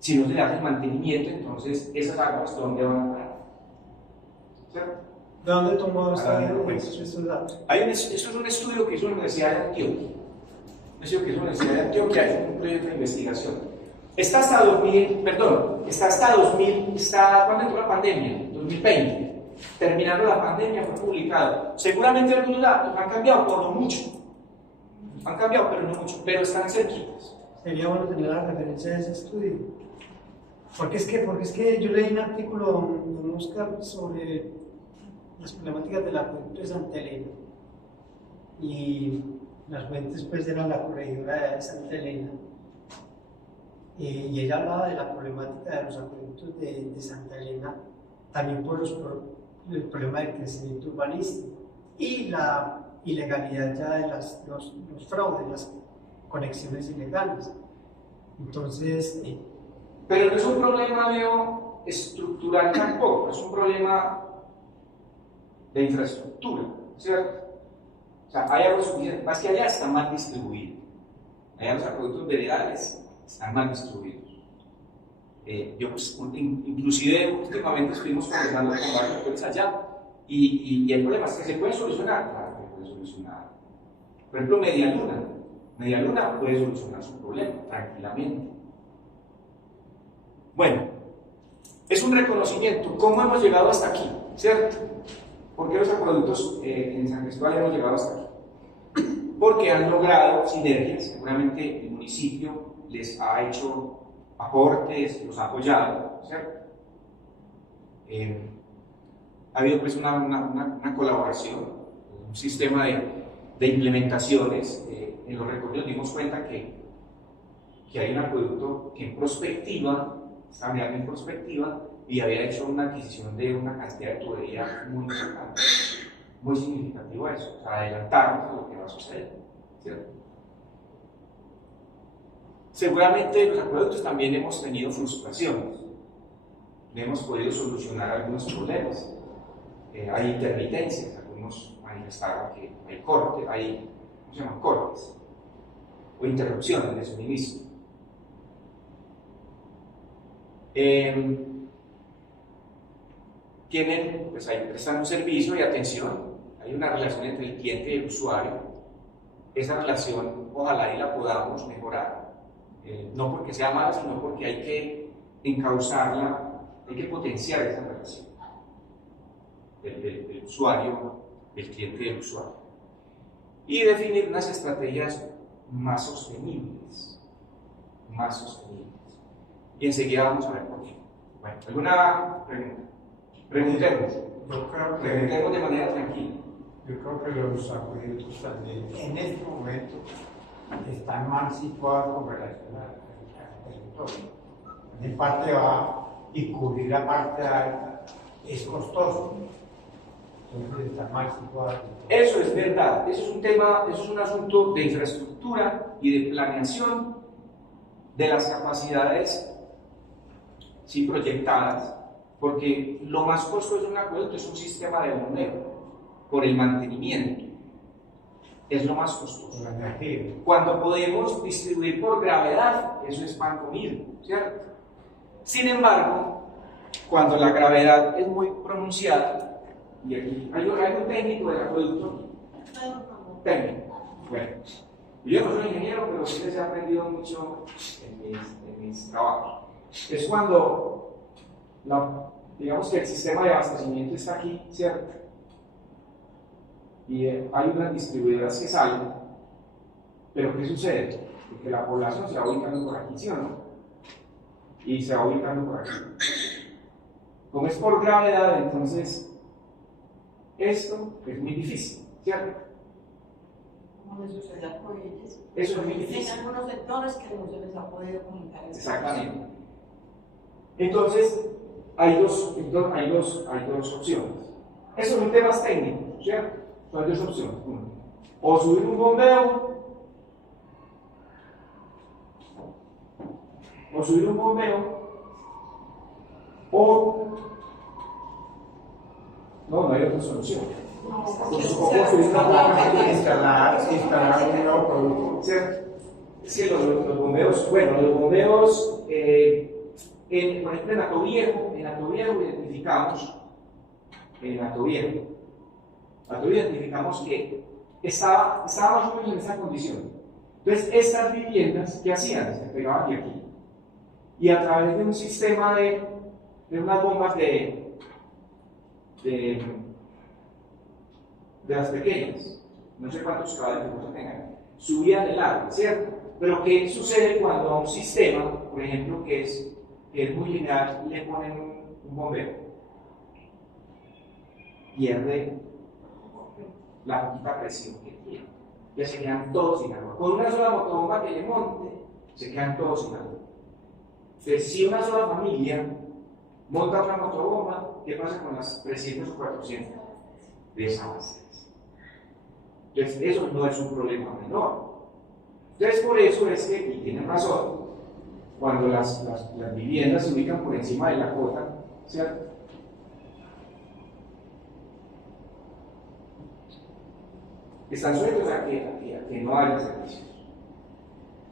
Si no se le hace el mantenimiento, entonces esas aguas, ¿dónde van a parar? ¿Cierto? ¿De dónde tomó estos datos? Eso es un estudio que hizo la Universidad de Antioquia. Es un proyecto de investigación. Está hasta 2000, ¿cuándo entró la pandemia? 2020. Terminando la pandemia fue publicado. Seguramente algunos datos han cambiado, por no mucho. Han cambiado, pero no mucho, pero están cerquitas. Sería bueno tener la referencia de ese estudio. Porque es que yo leí un artículo, don Oscar, sobre las problemáticas del acueducto de Santa Elena. Y las fuentes pues eran la corregidora de Santa Elena. Y ella hablaba de la problemática de los acueductos de Santa Elena, también por el problema del crecimiento urbanístico y la ilegalidad ya de los fraudes, las conexiones ilegales. Entonces... Pero no es un problema estructural tampoco, es un problema de infraestructura, ¿cierto? O sea, hay algo suficiente, más que allá está mal distribuido. Allá los acueductos veredales están mal distribuidos. Inclusive últimamente estuvimos conversando con varios actores allá y el problema es que se puede solucionar, claro que puede solucionar. Por ejemplo, Media Luna puede solucionar su problema tranquilamente. Bueno, es un reconocimiento. ¿Cómo hemos llegado hasta aquí? ¿Cierto? ¿Por qué los acueductos en San Cristóbal hemos llegado hasta aquí? Porque han logrado sinergias. Seguramente el municipio les ha hecho aportes, los ha apoyado, ¿cierto? Ha habido pues una colaboración, un sistema de implementaciones. En los recorridos dimos cuenta que hay un acueducto que en prospectiva, estaba mirando en prospectiva, y había hecho una adquisición de una cantidad de tubería muy importante, muy significativa eso, o sea, adelantarnos a lo que va a suceder, ¿cierto? Seguramente los acueductos también hemos tenido frustraciones, no hemos podido solucionar algunos problemas, hay intermitencias, algunos manifestaron que hay cortes, ¿cómo se llaman? Cortes o interrupciones de suministro. Pues ahí prestan un servicio y atención, hay una relación entre el cliente y el usuario. Esa relación ojalá y la podamos mejorar, no porque sea mala, sino porque hay que encauzarla, hay que potenciar esa relación del usuario, del cliente y del usuario, y definir unas estrategias más sostenibles. Y enseguida vamos a ver por qué. Bueno, ¿alguna pregunta? Preguntemos de manera tranquila. Yo creo que los acueductos en este momento están mal situados con relación al territorio. En parte va y cubrir la parte alta es costoso. Entonces están mal situados. Eso es verdad. Eso es un tema, eso es un asunto de infraestructura y de planeación de las capacidades sí proyectadas, porque lo más costoso de un acueducto es un sistema de bombeo por el mantenimiento, es lo más costoso. Cuando podemos distribuir por gravedad, eso es pan comido, ¿cierto? Sin embargo, cuando la gravedad es muy pronunciada, y aquí hay un técnico del acueducto. técnico. Bueno, yo no soy ingeniero, pero sí les he aprendido mucho en mis trabajos. Es cuando, digamos que el sistema de abastecimiento está aquí, ¿cierto? Y hay unas distribuidoras que salen, pero ¿qué sucede? Porque la población se va ubicando por aquí, ¿sí o no? Y se va ubicando por aquí. Como es por gravedad, entonces esto es muy difícil, ¿cierto? Como le sucede a Coelles. Eso es muy difícil. En algunos sectores que no se les ha podido comunicar. Exactamente. Entonces, hay dos opciones. Esos son temas técnicos, ¿cierto? Son dos opciones. Uno, o subir un bombeo, o no hay otra solución. O subir una placa y instalar un nuevo producto. ¿Cierto? Sí, los bombeos, bueno, los bombeos, por ejemplo, en Atoviejo identificamos que estaba más o menos en esa condición. Entonces, estas viviendas, ¿qué hacían? Se pegaban de aquí. Y a través de un sistema de unas bombas de las pequeñas, no sé cuántos caballos tengan, subían el agua, ¿cierto? Pero ¿qué sucede cuando a un sistema, por ejemplo, que es muy lineal, le ponen un bombeo? Pierde la poquita presión que tiene. Ya se quedan todos sin agua. Con una sola motobomba que le monte, se quedan todos sin agua. Entonces, si una sola familia monta una motobomba, ¿qué pasa con las 300 o 400? Desastres. Entonces, eso no es un problema menor. Entonces, por eso es que, y tienen razón, cuando las viviendas se ubican por encima de la cota, ¿cierto? Están sujetos a que no haya servicios.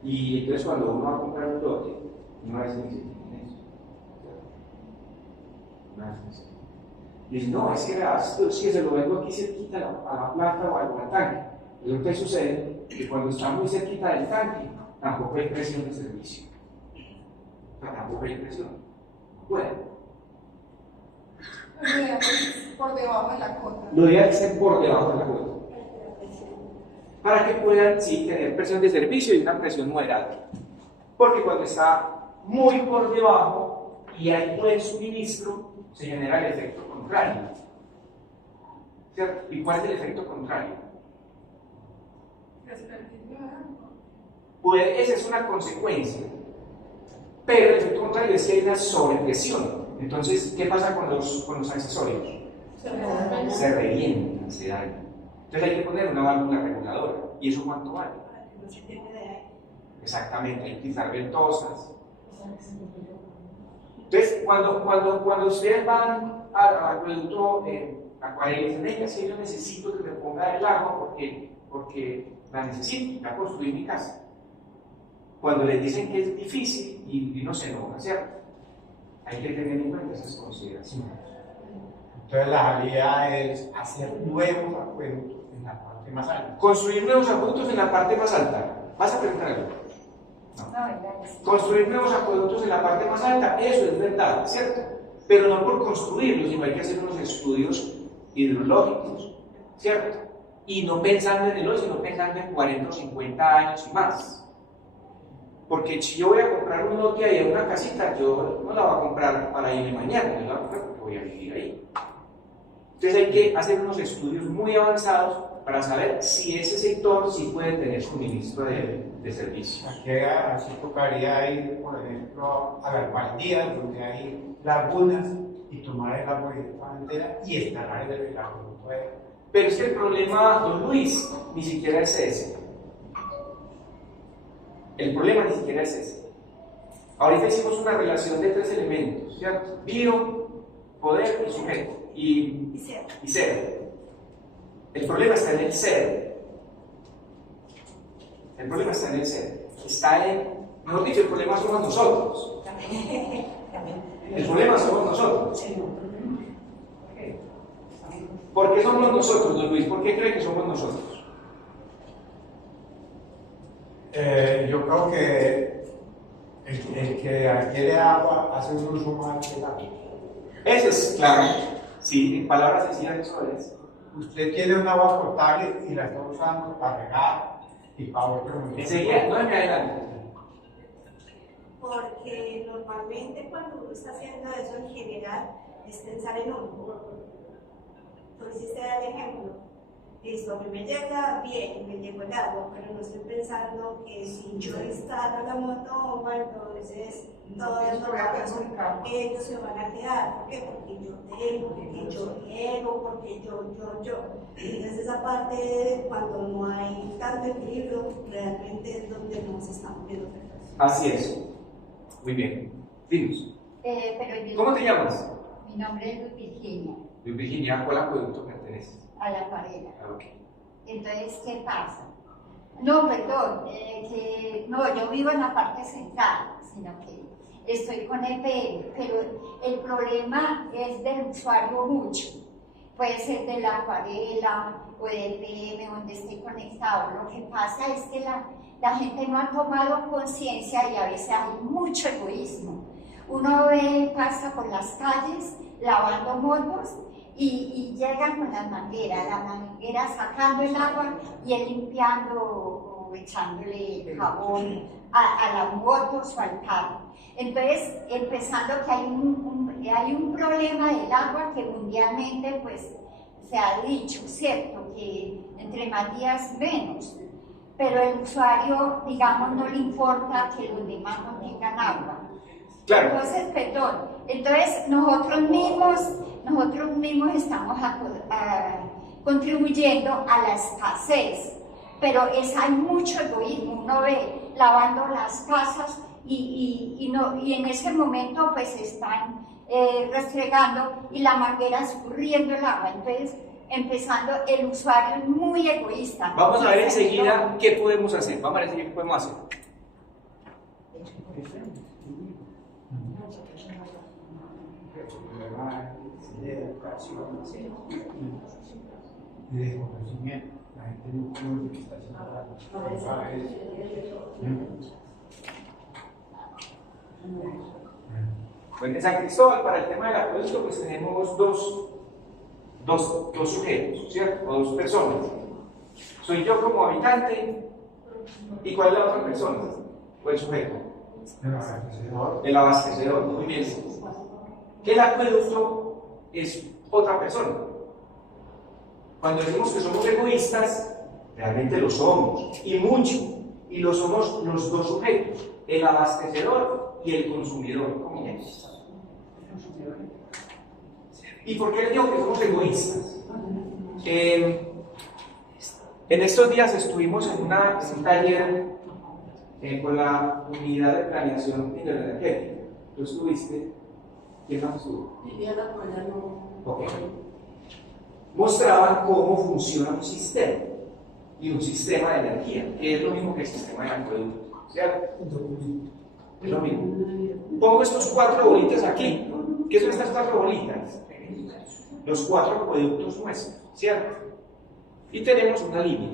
Y entonces, cuando uno va a comprar un lote, no es necesario eso. No es necesario. Dice, no, es que se lo vendo aquí cerquita a la planta o al tanque. Lo que sucede es que cuando está muy cerquita del tanque, tampoco hay presión de servicio. O sea, tampoco hay presión. Bueno. Lo ideal es por debajo de la cota. Lo ideal es ser por debajo de la cota. Para que puedan, sí, tener presión de servicio y una presión moderada. Porque cuando está muy por debajo y hay buen suministro, se genera el efecto contrario. ¿Cierto? ¿Y cuál es el efecto contrario? Pues esa es una consecuencia. Pero el efecto contrario es que hay una sobrepresión. Entonces, ¿qué pasa con los accesorios? Se revientan, se dañan. Entonces hay que poner una válvula reguladora. ¿Y eso cuánto vale? Exactamente, hay que utilizar ventosas. Entonces, cuando ustedes van al producto acuarela y dicen, venga, si yo necesito que me ponga el agua porque la necesito para construir mi casa. Cuando les dicen que es difícil y no se enoja, ¿cierto? Hay que tener en cuenta esas consideraciones. Entonces la salida es hacer nuevos acueductos en la parte más alta. Construir nuevos acueductos en la parte más alta. ¿Vas a preguntar algo? No. Construir nuevos acueductos en la parte más alta, eso es verdad, ¿cierto? Pero no por construirlos, sino hay que hacer unos estudios hidrológicos, ¿cierto? Y no pensando en el hoy, sino pensando en 40 o 50 años y más. Porque si yo voy a comprar un lote ahí en una casita, yo no la voy a comprar para irme mañana, yo la voy a comprar porque voy a vivir ahí. Entonces hay que hacer unos estudios muy avanzados para saber si ese sector sí puede tener suministro de servicio. Aquí así tocaría ir, por ejemplo, a las baldías donde hay lagunas y tomar el agua directamente y instalar el acueducto. Pero es que el problema, don Luis, ni siquiera es ese. El problema ni siquiera es ese. Ahorita hicimos una relación de 3 elementos, ¿cierto? Bio, poder y sujeto. Y ser. El problema está en el ser. El problema está en el ser. Está en, mejor dicho, el problema somos nosotros. El problema somos nosotros. ¿Por qué somos nosotros, don Luis? ¿Por qué cree que somos nosotros? Yo creo que el que adquiere agua hace un uso mal del agua. Eso es claro. Sí, en palabras sencillas eso es. Usted tiene un agua potable y la está usando para regar y para otro. Enseguida, no me adelante. Porque normalmente cuando uno está haciendo eso en general es pensar en uno. Tú hiciste el ejemplo. Listo, a mí me llega bien, me llegó el agua, pero no estoy pensando que si yo instalo la moto, entonces todos ellos se van a quedar. ¿Por qué? Porque yo tengo, porque yo riego, porque yo. Entonces esa parte, cuando no hay tanto equilibrio, realmente es donde nos estamos viendo perfectos. Así es. Muy bien. Dinos. ¿Cómo te llamas? Mi nombre es Luz Virginia. Luz Virginia, ¿a cuál acueducto perteneces? A la Acuarela. Ah, ok. Entonces, ¿qué pasa? No, perdón, no, yo vivo en la parte central, sino que estoy con EPM, pero el problema es del usuario mucho. Puede ser de la Acuarela o de EPM, donde esté conectado. Lo que pasa es que la gente no ha tomado conciencia y a veces hay mucho egoísmo. Uno pasa por las calles lavando motos y llegan con las mangueras, sacando el agua y él limpiando o echándole jabón a las motos o al carro. Entonces, empezando que hay un problema del agua que mundialmente pues se ha dicho, ¿cierto? Que entre más días menos, pero el usuario, digamos, no le importa que los demás no tengan agua. Claro. Entonces, perdón, entonces nosotros mismos estamos contribuyendo a la escasez, pero hay mucho egoísmo. Uno ve lavando las casas y en ese momento pues están restregando y la manguera escurriendo el agua. Entonces, empezando, el usuario es muy egoísta. Vamos a ver enseguida qué podemos hacer. Vamos a ver qué podemos hacer. De educación y de conocimiento. La gente no conoce que está haciendo Bueno, en San Cristóbal, para el tema del acueducto, pues tenemos dos sujetos, ¿cierto? O dos personas. Soy yo como habitante, ¿y cuál es la otra persona? O el sujeto. El abastecedor, muy bien. El acueducto es otra persona. Cuando decimos que somos egoístas, realmente lo somos, y mucho, y lo somos los dos sujetos, el abastecedor y el consumidor. ¿Cómo es? ¿Y por qué les digo que somos egoístas? En estos días estuvimos en un taller con la unidad de planeación energética. ¿Tú estuviste? ¿Quién más estuvo? Viviana Collano. Ok. Mostraban cómo funciona un sistema y un sistema de energía, que es lo mismo que el sistema de acueducto, ¿cierto? Es lo mismo. Pongo estos 4 bolitas aquí. ¿Qué son estas 4 bolitas? Los 4 acueductos nuestros, ¿cierto? Y tenemos una línea.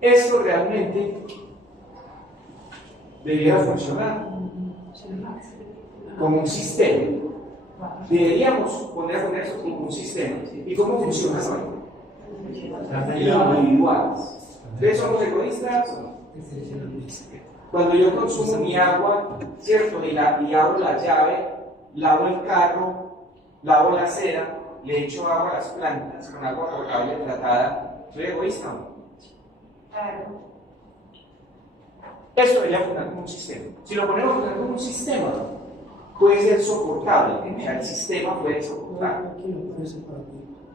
Esto realmente debería funcionar como un sistema. Deberíamos poner eso como un sistema. ¿Y cómo funciona hoy? Individuales. ¿Ustedes somos egoístas o no? Cuando yo consumo mi agua, ¿cierto? Y abro la llave, lavo el carro, lavo la acera, le echo agua a las plantas con agua potable tratada, ¿soy egoísta o no? Claro. Esto debería funcionar como un sistema. Si lo ponemos a funcionar como un sistema, puede ser soportable, o sea, el sistema puede soportar.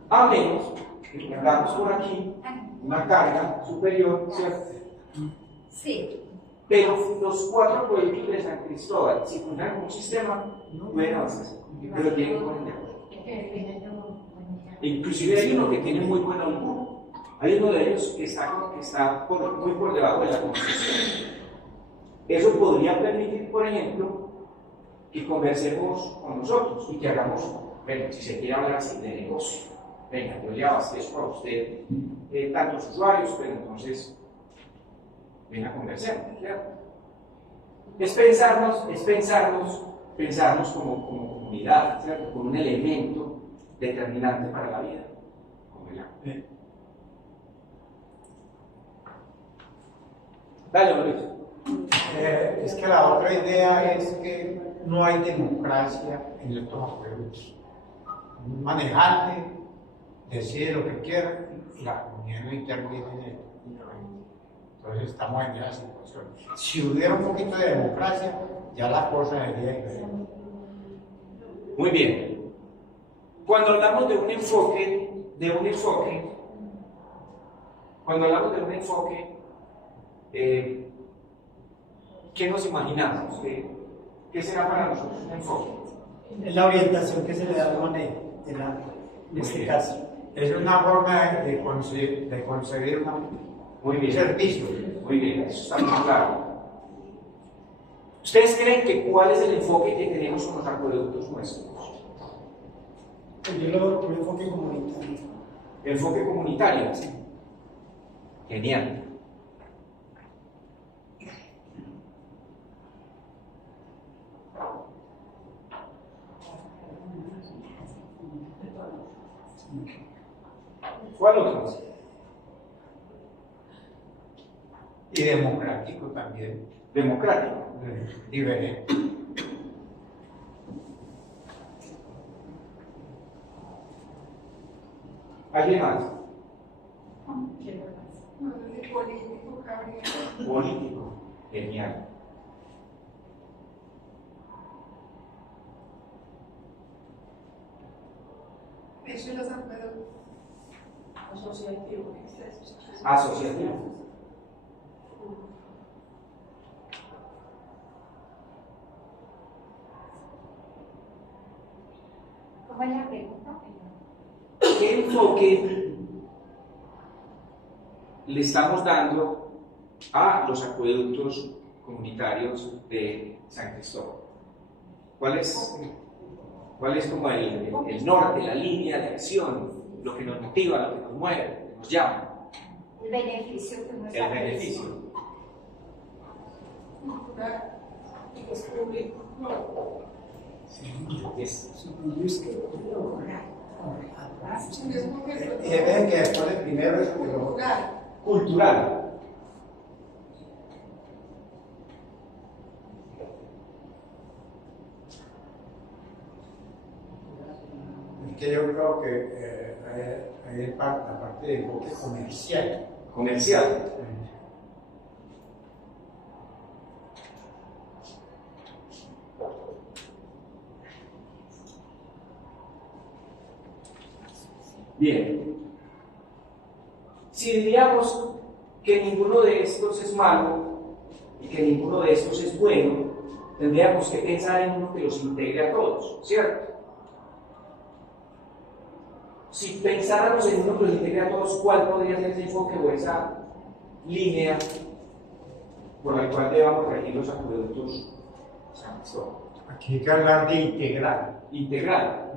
A menos que tengamos por aquí una carga superior, ¿cierto? Sí. Pero los 4 acueductos de San Cristóbal, si funcionan como un sistema, pueden avanzar, pero tienen que poner de acuerdo. Inclusive hay uno que tiene muy buena holgura. Hay uno de ellos que está muy por debajo de la construcción. Eso podría permitir, por ejemplo, que conversemos con nosotros y que hagamos, bueno, si se quiere hablar así, de negocio. venga, yo le abastezco a usted tantos usuarios, pero entonces, venga, conversemos, ¿cierto? Es pensarnos como comunidad, ¿cierto? Como un elemento determinante para la vida, como el agua. Dale, Luis. Es que la otra idea es que no hay democracia en estos acuerdos. Un manejante decide lo que quiera y la comunidad no interviene en él. Entonces estamos en esa situación. Si hubiera un poquito de democracia, ya la cosa sería diferente. Muy bien. Cuando hablamos de un enfoque, ¿qué nos imaginamos? ¿Qué será para nosotros un enfoque? Es la orientación que se le da al manejo del agua, en este caso. Es una forma de concebir un servicio. Muy bien, eso está muy claro. ¿Ustedes creen que cuál es el enfoque que tenemos con los acueductos nuestros? Yo lo veo como un enfoque comunitario. ¿Enfoque comunitario? Sí. Genial. ¿Cuál otro? Y democrático también. Democrático. Diferente. ¿Alguien más? Político, Gabriel. Político. Genial. Eso los acuerdos. Asociativo. Asociativo. ¿Cómo es la pregunta? ¿Qué enfoque le estamos dando a los acueductos comunitarios de San Cristóbal? ¿Cuál es como el norte, la línea de acción, lo que nos motiva, lo que nos mueve, lo que nos llama? El beneficio que uno está El beneficio. Es público. Ven que después el primero es cultural. Es que yo creo que hay la parte de enfoque comercial. Comercial. Bien. Si diríamos que ninguno de estos es malo y que ninguno de estos es bueno, tendríamos que pensar en uno que los integre a todos, ¿cierto? Si pensáramos en uno que los integre a todos, ¿cuál podría ser ese enfoque o esa línea por la cual debamos regir los acueductos San Cristóbal? Aquí hay que hablar de integral. Integral.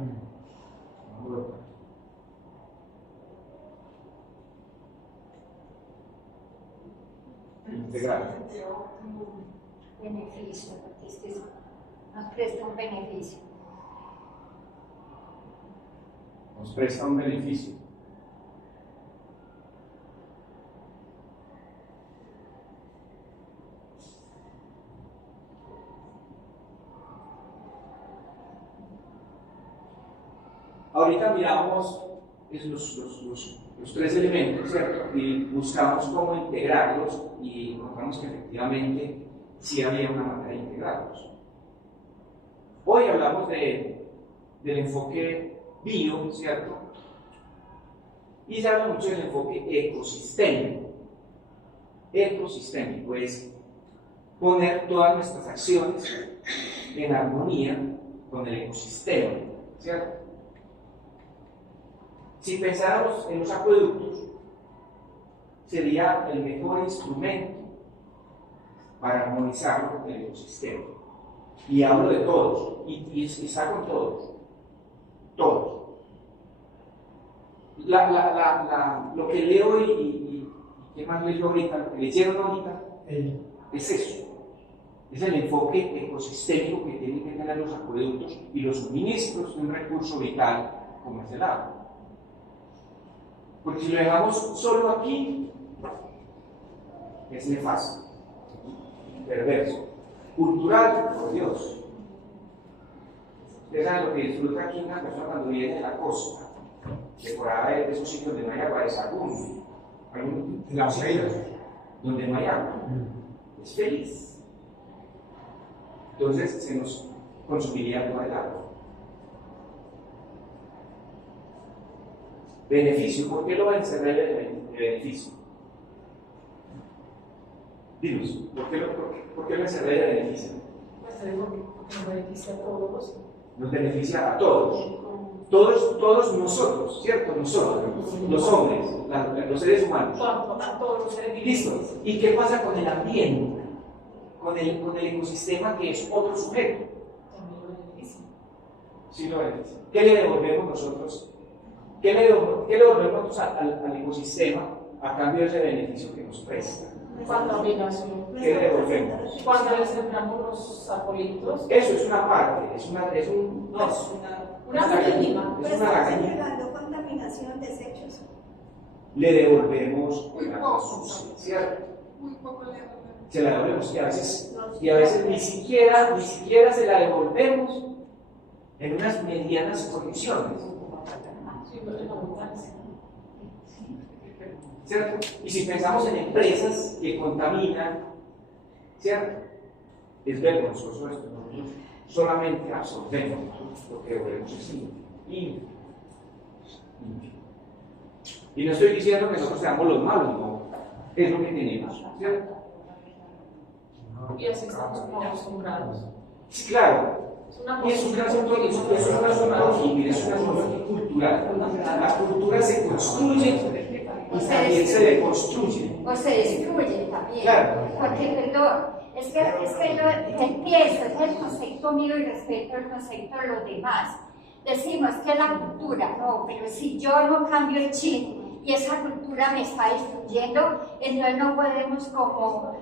Integral. Beneficio, porque es que nos presta un beneficio. Nos presta un beneficio. Ahorita miramos los tres elementos, ¿cierto? Y buscamos cómo integrarlos y encontramos que efectivamente sí había una manera de integrarlos. Hoy hablamos del enfoque bio, ¿cierto? Y se habla mucho del enfoque ecosistémico. Ecosistémico es poner todas nuestras acciones en armonía con el ecosistema, ¿cierto? Si pensáramos en los acueductos, sería el mejor instrumento para armonizarlo con el ecosistema. Y hablo de todos, y está con todos. Todos. lo que leo y ¿qué más leyó ahorita? Lo que leyeron ahorita es eso. Es el enfoque ecosistémico que tienen que tener los acueductos y los suministros de un recurso vital como es el agua. Porque si lo dejamos solo aquí, es nefasto, perverso, cultural, por Dios. Ustedes saben lo que disfruta aquí una persona cuando viene de la costa, de por ahí de esos sitios donde no hay agua, de Sagún, donde no hay agua, es feliz. Entonces se nos consumiría todo el agua. Beneficio, ¿por qué lo va a encerrar de beneficio? Dinos, ¿por qué lo encerré de beneficio? Pues porque nos beneficia a todos. Nos beneficia a todos. Todos nosotros, ¿cierto? Nosotros, los hombres, los seres humanos. A todos los seres vivos. Listo. ¿Y qué pasa con el ambiente? Con el ecosistema que es otro sujeto. También lo beneficia. Sí, lo beneficia. ¿Qué le devolvemos nosotros? ¿Qué le devolvemos nosotros al ecosistema a cambio de ese beneficio que nos presta? Contaminación. ¿Qué le devolvemos? Cuando le sembramos los arbolitos. Eso es una parte, es una mínima. Pero estamos generando contaminación, desechos. Le devolvemos la cosa, ¿cierto? Muy poco le devolvemos. Se la devolvemos y a veces ni siquiera se la devolvemos en unas medianas condiciones. ¿Cierto? Y si pensamos en empresas que contaminan, ¿cierto? Es vergonzoso esto. Nosotros solamente absorbemos lo que devolvemos así. Y no estoy diciendo que nosotros seamos los malos, no. Es lo que tenemos, ¿cierto? Y así estamos como acostumbrados. Sí, claro. Y es un asunto cultural. La cultura se construye y también se deconstruye. O se destruye también. Claro. Porque, perdón, es que empiezo, es el concepto mío y respeto el concepto de los demás. Decimos que la cultura, no, pero si yo no cambio el chip y esa cultura me está destruyendo, entonces no podemos como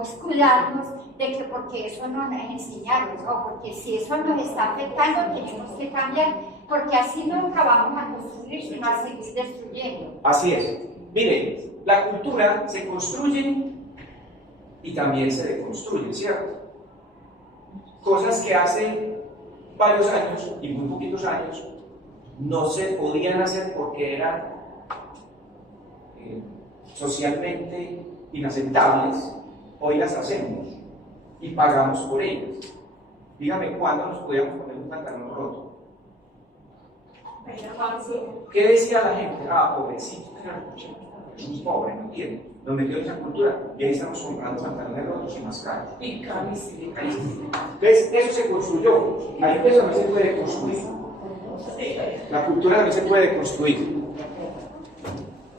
escudarnos de que porque eso no nos enseñaron, ¿no? Porque si eso nos está afectando tenemos que cambiar, porque así nunca vamos a construir, sino a seguir destruyendo. Así es. Mire, la cultura se construye y también se deconstruye, ¿cierto? Cosas que hace varios años y muy poquitos años no se podían hacer porque eran socialmente inaceptables, hoy las hacemos y pagamos por ellas. Dígame cuándo nos podíamos poner un pantalón roto. ¿Qué decía la gente? Ah, pobrecito, es un pobre, no entiende. Nos metió en esa cultura y ahí estamos comprando pantalones rotos y más caros. Y carísimo. Entonces, eso se construyó. Ahí eso no se puede construir. La cultura no se puede construir.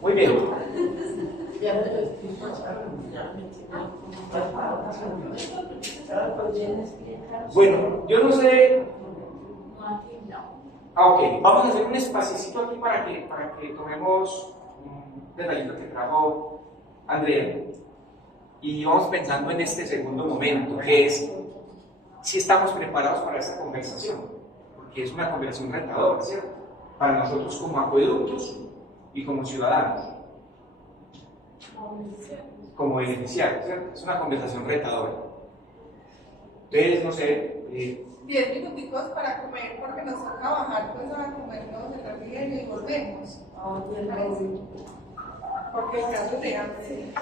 Muy bien. Bueno, yo no sé. Ok, vamos a hacer un espacito aquí para que tomemos un detallito que trajo Andrea. Y vamos pensando en este segundo momento, que es si estamos preparados para esta conversación, porque es una conversación retadora, ¿cierto? Para nosotros como acueductos y como ciudadanos. Como beneficiarios, ¿cierto? Es una conversación retadora. Entonces, no sé. 10 minuticos para comer, porque nos toca bajar pues a comernos el refrigerio y volvemos. Porque el caso es de hambre. Sí.